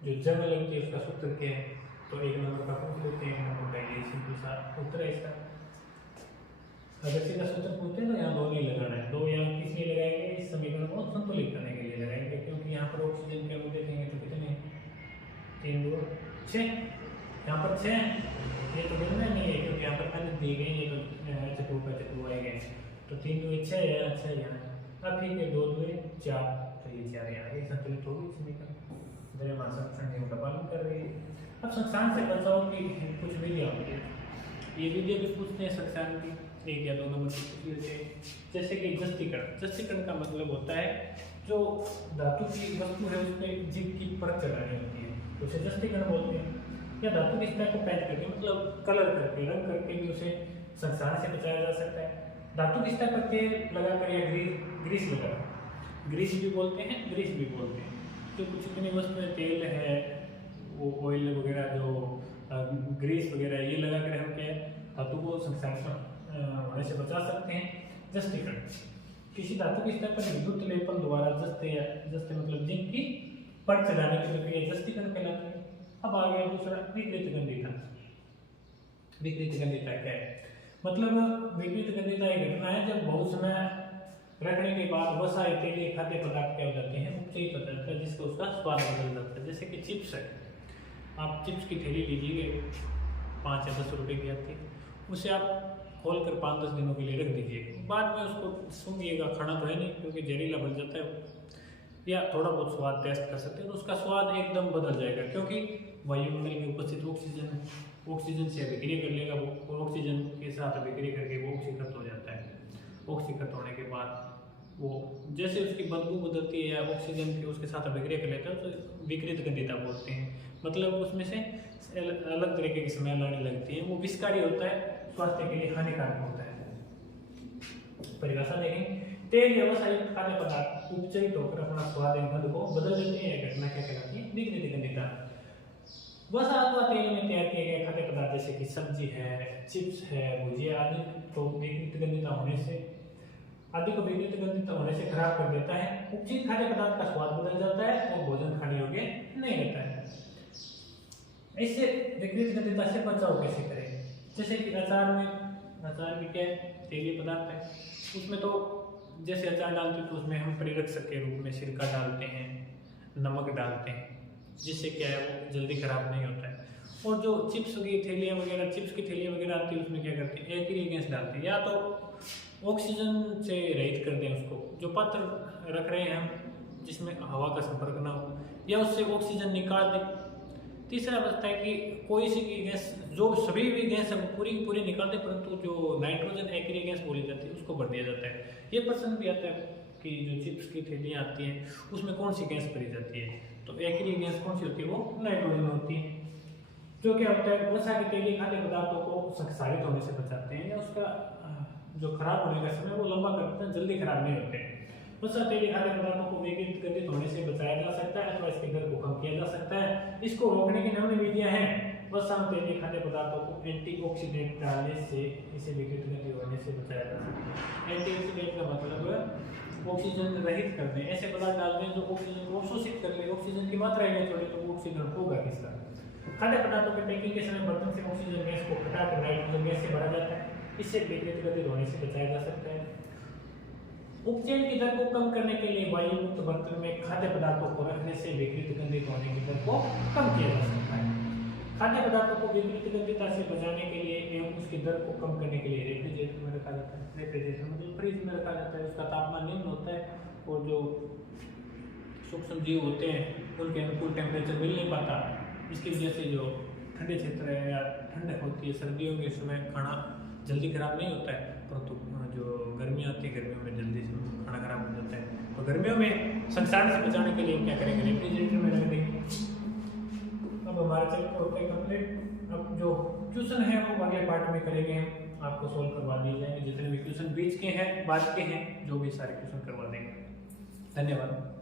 जो जंग लगती है उसका सूत्र क्या है? तो एक नंबर का पूछ लेते हैं, एक नंबर का ये सिंपल सा उत्तर है इसका। अगर सीधा सूत्र पूछते हैं तो यहाँ 2 नहीं लगाना है, 2 यहाँ किस लिए लगाएंगे? इस समीकरण को संतुलित करने के लिए लगाएंगे, क्योंकि यहाँ पर ऑक्सीजन के अणु देखेंगे तो कितने? 3, 2, 6, यहाँ पर 6, ये तो मिलना नहीं है क्योंकि यहाँ पर पहले दिए गए, ये तो H2 आए गए, तो 3, 2, 6 यहाँ 6 यहाँ। अब ठीक है, 2, 2, 4, तो ये 4 यहाँ, ये संतुलित होगी समीकरण। द्रव्यमान संरक्षण नियम का पालन कर रही है। अब संक्षारण से बचाव की कुछ विधियाँ होती है, ये विधियाँ भी पूछते हैं संक्षारण की, 1 या 2 नंबर की पूछ लेते हैं। जैसे कि जस्तीकरण, जस्तीकरण का मतलब होता है जो धातु की वस्तु है उस पर जीव की परत चढ़ानी होती है, उसे जस्तीकरण बोलते हैं। या धातु की सतह को पेंट करके, मतलब कलर करके, रंग करके भी उसे संक्षारण से बचाया जा सकता है। धातु की सतह पर तेल लगाकर या ग्रीस लगाकर, ग्रीस भी बोलते हैं, ग्रीस भी बोलते हैं। तो कुछ इतनी वस्तुएं, तेल है, वो ऑयल वगैरह, जो ग्रीस वगैरह, ये लगाकर हम क्या धातु को संक्षारण होने से बचा सकते हैं। जस्तीकरण, किसी धातु की सतह पर विद्युत लेपन द्वारा जस्ते मतलब जिंक की परत चढ़ाने की प्रक्रिया जस्तीकरण कहलाती है। अब आ गया दूसरा, विकृत गंधिता। विकृत गंधिता क्या है? मतलब विकृत गंधिता एक घटना है जब बहुत समय रखने के बाद वसा तेलीय खाद्य पदार्थ क्या हो जाते हैं? उपचयित हो जाता है, जिससे उसका स्वाद बदल जाता है। जैसे कि चिप्स है, आप चिप्स की थैली लीजिए, 5 या 10 रुपए की आती है, उसे आप खोल कर 5-10 दिनों के लिए रख दीजिए, बाद में उसको सूंघिएगा, खाना तो है नहीं क्योंकि जहरीला बन जाता है, या थोड़ा बहुत स्वाद टेस्ट कर सकते हैं, तो उसका स्वाद एकदम बदल जाएगा, क्योंकि वायुमंडल में उपस्थित ऑक्सीजन है, ऑक्सीजन से अभिक्रिया कर लेगा वो, और ऑक्सीजन के साथ अभिक्रिया करके वो ऑक्सीकृत हो जाता है। ऑक्सीकृत होने के बाद वो जैसे उसकी बदबू बदलती है या ऑक्सीजन की उसके साथ अभिक्रिया कर लेता है तो विकृत गंधिता बोलते हैं। मतलब उसमें से अलग तरीके की स्मेल आने लगती है, वो विषकारी होता है, स्वास्थ्य के लिए हानिकारक होता है। परिभाषा देखें, तेल या वसा युक्त खाद्य पदार्थ उपचयित होकर अपना स्वाद एवं गंध को बदल देते हैं, घटना क्या कहलाती है? विकृत गंधिता। वसा अथवा तेल में तैयार किए गए खाद्य पदार्थ जैसे कि सब्जी है, चिप्स है, भुजिया आदि को विकृत गंधिता होने से खराब कर देता है। उपचित खाद्य पदार्थ का स्वाद बदल जाता है और भोजन खाने योग्य नहीं रहता है। इससे विकृत गंधिता से बचाव कैसे करें? जैसे कि अचार भी क्या है? तेलीय पदार्थ है, उसमें तो जैसे अचार डालते हैं तो उसमें हम परिरक्षक के रूप में सिरका डालते हैं, नमक डालते हैं, जिससे क्या है वो जल्दी खराब नहीं होता है। और जो चिप्स की थैलियाँ वगैरह आती है उसमें क्या करते हैं? एक्रिएगेंस डालते हैं, या तो ऑक्सीजन से रहित कर दें उसको, जो पात्र रख रहे हैं हम जिसमें हवा का संपर्क ना हो, या उससे ऑक्सीजन निकाल दें। तीसरा बचता है कि कोई सी भी गैस, जो सभी भी गैस है पूरी निकाल दें, परंतु जो नाइट्रोजन एक्रिया गैस बोली जाती है उसको भर दिया जाता है। ये प्रश्न भी आता है की जो चिप्स की थैलियाँ आती हैं उसमें कौन सी गैस भरी जाती है? तो एक्रिय गैस कौन सी होती है? वो नाइट्रोजन होती है। जो क्या होता है, वसा के तेलीय खाद्य पदार्थों को संक्षारित होने से बचाते हैं या उसका जो खराब होने का समय वो लंबा करते हैं, जल्दी खराब नहीं होते। वसा तेलीय खाद्य पदार्थों को विघटित होने से बचाया जा सकता है अथवा इसके दर को कम किया जा सकता है। इसको रोकने की निम्न विधियां हैं। वसा तेलीय खाद्य पदार्थों को एंटीऑक्सीडेंट डालने से इसे विघटित होने से बचाया जा सकता है। एंटीऑक्सीडेंट का मतलब ऑक्सीजन रहित कर दें, ऐसे पदार्थ डाल दें जो ऑक्सीजन को अवशोषित कर ले। ऑक्सीजन की मात्रा है थोड़ी तो ऑक्सीजन होगा किसका? खाद्य पदार्थों के पैकिंग के समय बर्तन से ऑक्सीजन गैस को हटाकर नाइट्रोजन गैस से भरा जाता है, इससे विघटित होने से बचाया जा सकता है। उपचयन की दर को कम करने के लिए वायु मुक्त बर्तन में खाद्य पदार्थों को रखने से विघटित होने की दर को कम किया जा सकता है। खाद्य पदार्थों को विघटित से बचाने के लिए एवं उसकी दर को कम करने के लिए रेफ्रिजरेटर में रखा जाता है। रेफ्रिजरेटर मतलब फ्रिज में रखा जाता है, उसका तापमान निम्न होता है और जो सूक्ष्म जीव होते हैं उनके अनुकूल टेम्परेचर मिल नहीं पाता। इसकी वजह से जो ठंडे क्षेत्र है या ठंडक होती है, सर्दियों के समय खाना जल्दी खराब नहीं होता है, परंतु जो गर्मी आती है गर्मियों में जल्दी से खाना खराब हो जाता है। तो गर्मियों में संक्षारण से बचाने के लिए क्या करेंगे? रेफ्रिजरेटर में रख देंगे। अब हमारे चैप्टर होते हैं कंप्लीट। अब जो क्वेश्चन है वो अगले पार्ट में करेंगे, हम आपको सोल्व करवा दिए जाएंगे। जितने भी क्वेश्चन बीच के हैं, बाद के हैं, जो भी सारे क्वेश्चन करवा देंगे। धन्यवाद।